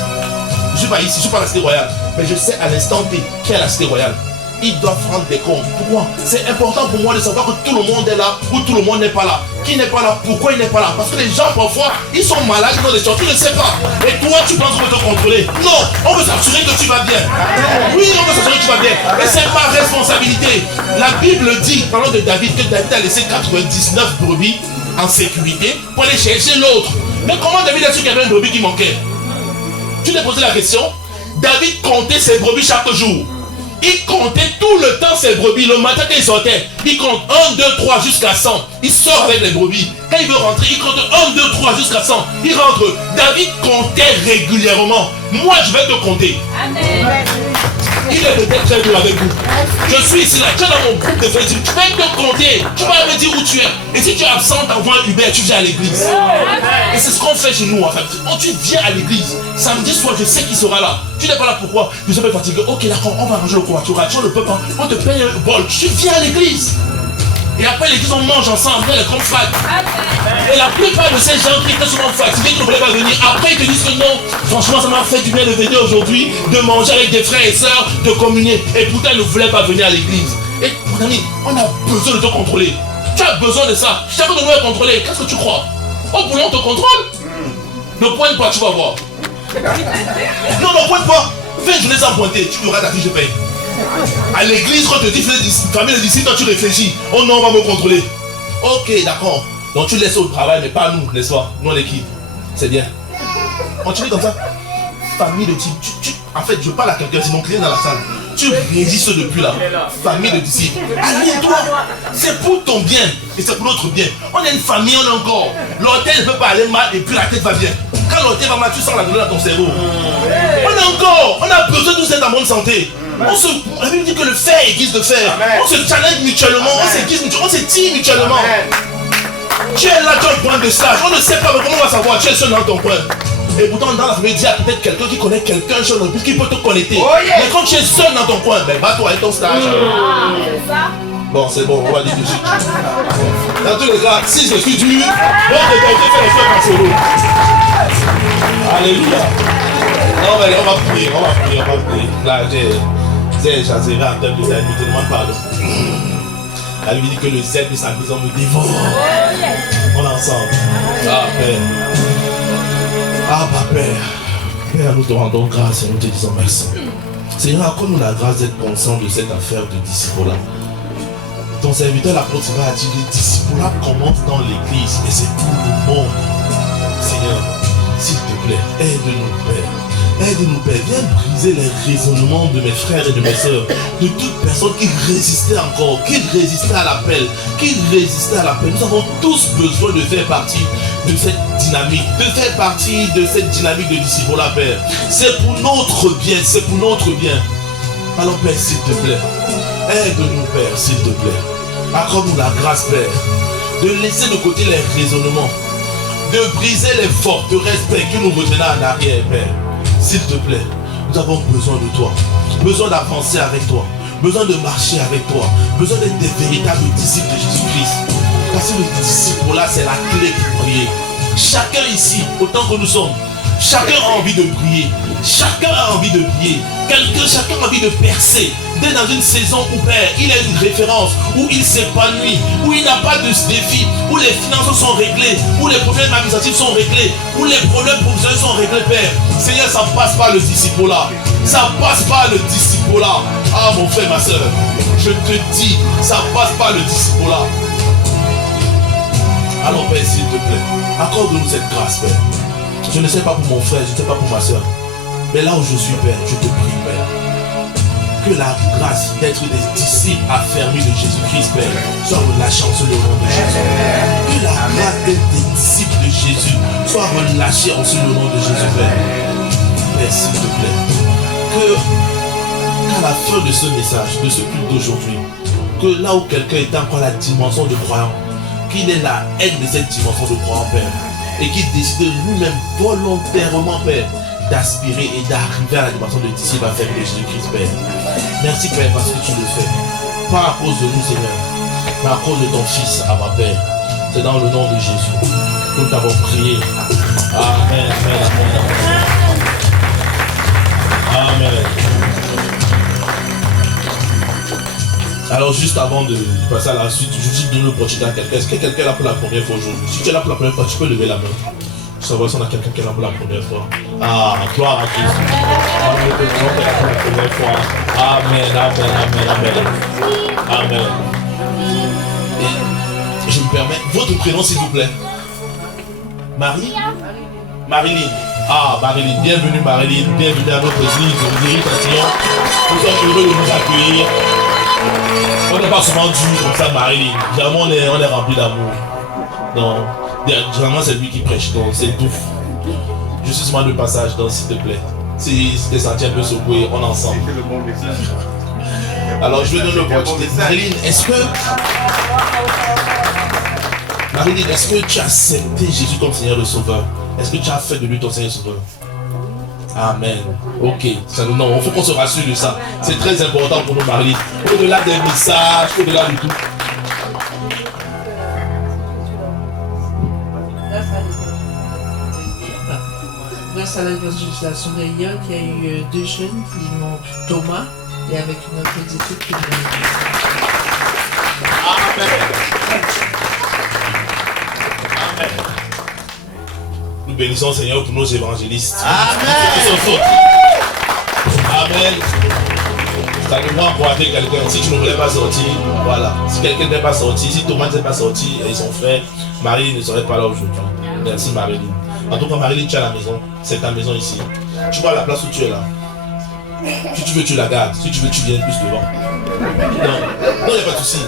Je ne suis pas ici, je ne suis pas à la Cité Royale. Mais je sais à l'instant T qui est à la Cité Royale. Ils doivent rendre des comptes. Pourquoi? C'est important pour moi de savoir que tout le monde est là ou tout le monde n'est pas là. Qui n'est pas là? Pourquoi il n'est pas là? Parce que les gens parfois, ils sont malades dans des choses, tu ne sais pas. Et toi, tu penses qu'on veut te contrôler. Non, on veut s'assurer que tu vas bien. Oui, on veut s'assurer que tu vas bien. Et c'est ma responsabilité. La Bible dit, parlant de David, que David a laissé 99 brebis en sécurité pour aller chercher l'autre. Mais comment David a su qu'il y avait une brebis qui manquait? Tu t'es posé la question? David comptait ses brebis chaque jour. Il comptait tout le temps ses brebis. Le matin quand il sortait, il compte 1, 2, 3 jusqu'à 100. Il sort avec les brebis. Quand il veut rentrer, il compte 1, 2, 3 jusqu'à 100. Il rentre. David comptait régulièrement. Moi, je vais te compter. Amen. Il est peut-être très dur avec vous. Je suis ici là, tu es dans mon groupe de Facebook. Tu vas te compter. Tu vas me dire où tu es. Et si tu es absent avant Hubert, tu viens à l'église. Et c'est ce qu'on fait chez nous en fait. Quand tu viens à l'église, samedi soir, je sais qu'il sera là. Tu n'es pas là pourquoi? Je suis un peu fatigué. Ok, d'accord, on va manger le covoiturage. On ne peut pas. On te paye un bol. Tu viens à l'église. Et après l'église, on mange ensemble, on est comme fat. Et la plupart de ces gens qui étaient souvent fatigués, qui ne voulaient pas venir, après ils te disent que non, franchement ça m'a fait du bien de venir aujourd'hui, de manger avec des frères et sœurs, de communier. Et pourtant ils ne voulaient pas venir à l'église. Et mon ami, on a besoin de te contrôler. Tu as besoin de ça. Chacun de nous est contrôlé. Qu'est-ce que tu crois? Au boulot on te contrôle. Ne pointe pas, tu vas voir. Non, ne pointe pas. Fais une journée sans pointer, tu auras ta fiche de paye. À l'église, quand tu te dis famille de disciples, tu réfléchis. Oh non, on va me contrôler. Ok, d'accord. Donc tu laisses au travail, mais pas nous, n'est-ce pas? Nous, l'équipe. C'est bien. Continue comme ça. Famille de disciples. En fait, je parle à quelqu'un, c'est mon client dans la salle. Tu résistes depuis là. Famille de disciples. Aligne-toi. C'est pour ton bien. Et c'est pour notre bien. On est une famille, on est encore. L'orteil ne peut pas aller mal et puis la tête va bien. Quand l'orteil va mal, tu sens la douleur dans ton cerveau. On est encore. On a besoin de nous être en bonne santé. La Bible dit que le fer aiguise le fer. Amen. On se challenge mutuellement, amen. On s'aiguise mutuellement, on se tire mutuellement. Amen. Tu es là, tu as un point de stage. On ne sait pas, mais comment on va savoir? Tu es seul dans ton coin. Et pourtant, dans la famille, il y a peut-être quelqu'un qui connaît quelqu'un seul dans le qui peut te connecter. Oh yeah. Mais quand tu es seul dans ton coin, ben bats-toi avec ton stage. C'est ça. Bon, c'est bon, on va dire tout de suite. Dans tous les cas, si je suis dur, bon, fais les faire par solo. Alléluia. Non, mais on va prier. Là, j'ai exagéré en termes de zèle, je te demande pardon. La Bible dit que le zèle de sa maison me dévore. On est ensemble. Ah, Père. Ah, Père. Père, nous te rendons grâce et nous te disons merci. Seigneur, accorde-nous la grâce d'être conscient de cette affaire de disciple-là. Ton serviteur, l'apôtre, a dit le disciple-là commence dans l'église, mais c'est tout le monde. Seigneur, s'il te plaît, aide-nous, Père. Aide-nous, Père, viens briser les raisonnements de mes frères et de mes sœurs, de toute personne qui résistait encore, qui résistait à l'appel, Nous avons tous besoin de faire partie de cette dynamique, de disciple-là, Père. C'est pour notre bien, Alors, Père, s'il te plaît, aide-nous, Père, s'il te plaît. Accorde-nous la grâce, Père, de laisser de côté les raisonnements, de briser les forteresses, Père, qui nous retenaient en arrière, Père. S'il te plaît, nous avons besoin de toi, besoin d'avancer avec toi, besoin de marcher avec toi, besoin d'être des véritables disciples de Jésus-Christ. Parce que le disciple là, c'est la clé pour prier. Chacun ici, autant que nous sommes, chacun a envie de prier, chacun a envie de percer, d'être dans une saison où Père, il a une référence, où il s'épanouit, où il n'a pas de défi, où les finances sont réglées, où les problèmes administratifs sont réglés, où les problèmes professionnels sont réglés, Père. Seigneur, ça passe par le disciple là. Ça passe par le disciple là. Ah mon frère, ma soeur, je te dis, ça passe par le disciple là. Alors Père, s'il te plaît, accorde-nous cette grâce, Père. Je ne sais pas pour mon frère, je ne sais pas pour ma soeur, mais là où je suis, Père, je te prie, Père, que la grâce d'être des disciples affermis de Jésus-Christ, Père, soit relâchée en ce nom de Jésus. Que la grâce d'être des disciples de Jésus soit relâchée en ce nom de Jésus, Père. Père, s'il te plaît, que à la fin de ce message, de ce culte d'aujourd'hui, que là où quelqu'un est encore à la dimension de croyant, qu'il ait la haine de cette dimension de croire, Père. Et qu'il décide lui-même volontairement, Père, d'aspirer et d'arriver à la dimension de disciple à faire de Jésus-Christ, Père. Merci, Père, parce que tu le fais. Pas à cause de nous, Seigneur, mais à cause de ton Fils, à ma Père. C'est dans le nom de Jésus que nous t'avons prié. Amen, amen, amen, amen. Amen. Alors, juste avant de passer à la suite, je vais donner l'opportunité à quelqu'un. Est-ce que quelqu'un est là pour la première fois aujourd'hui? Si tu es là pour la première fois, tu peux lever la main. Je sais pas si on a quelqu'un qui est là pour la première fois. Ah, gloire à Christ. Amen, pour la première fois. Amen, amen, amen, amen. Amen. Et je me permets, votre prénom s'il vous plaît. Marie? Marilyn. Ah, Marilyn. Bienvenue Marilyn. Bienvenue à notre église. On dirige Châtillon. Nous sommes heureux de vous accueillir. On n'est pas souvent dur comme ça, Marilyn. Généralement, on est rempli d'amour. Donc, généralement, c'est lui qui prêche. Donc, c'est tout. Je suis souvent de passage, donc s'il te plaît. Si t'es senti un peu secoué, on est ensemble. Alors, je vais donner l'opportunité. Marilyn, est-ce que tu as accepté Jésus comme Seigneur et Sauveur? Est-ce que tu as fait de lui ton Seigneur et Sauveur? Amen. Ok. Non, il faut qu'on se rassure de ça. C'est très important pour nous, Marilyn. Au-delà des messages, au-delà de tout. Grâce à l'évangélisation d'Aïa, il y a eu 2 jeunes qui m'ont Thomas et avec une autre équipe qui m'ont. Amen. Amen. Nous bénissons Seigneur pour nos évangélistes. Amen. Amen. Ça nous va encourager quelqu'un. Si tu ne voulais pas sortir, voilà. Si quelqu'un n'est pas sorti, si Thomas n'est pas sorti et son frère, Marie ne serait pas là aujourd'hui. Merci Marilyn. En tout cas, Marilyn, tu es à la maison. C'est ta maison ici. Tu vois la place où tu es là. Si tu veux, tu la gardes. Si tu veux, tu viens plus devant. Non, il n'y a pas de souci.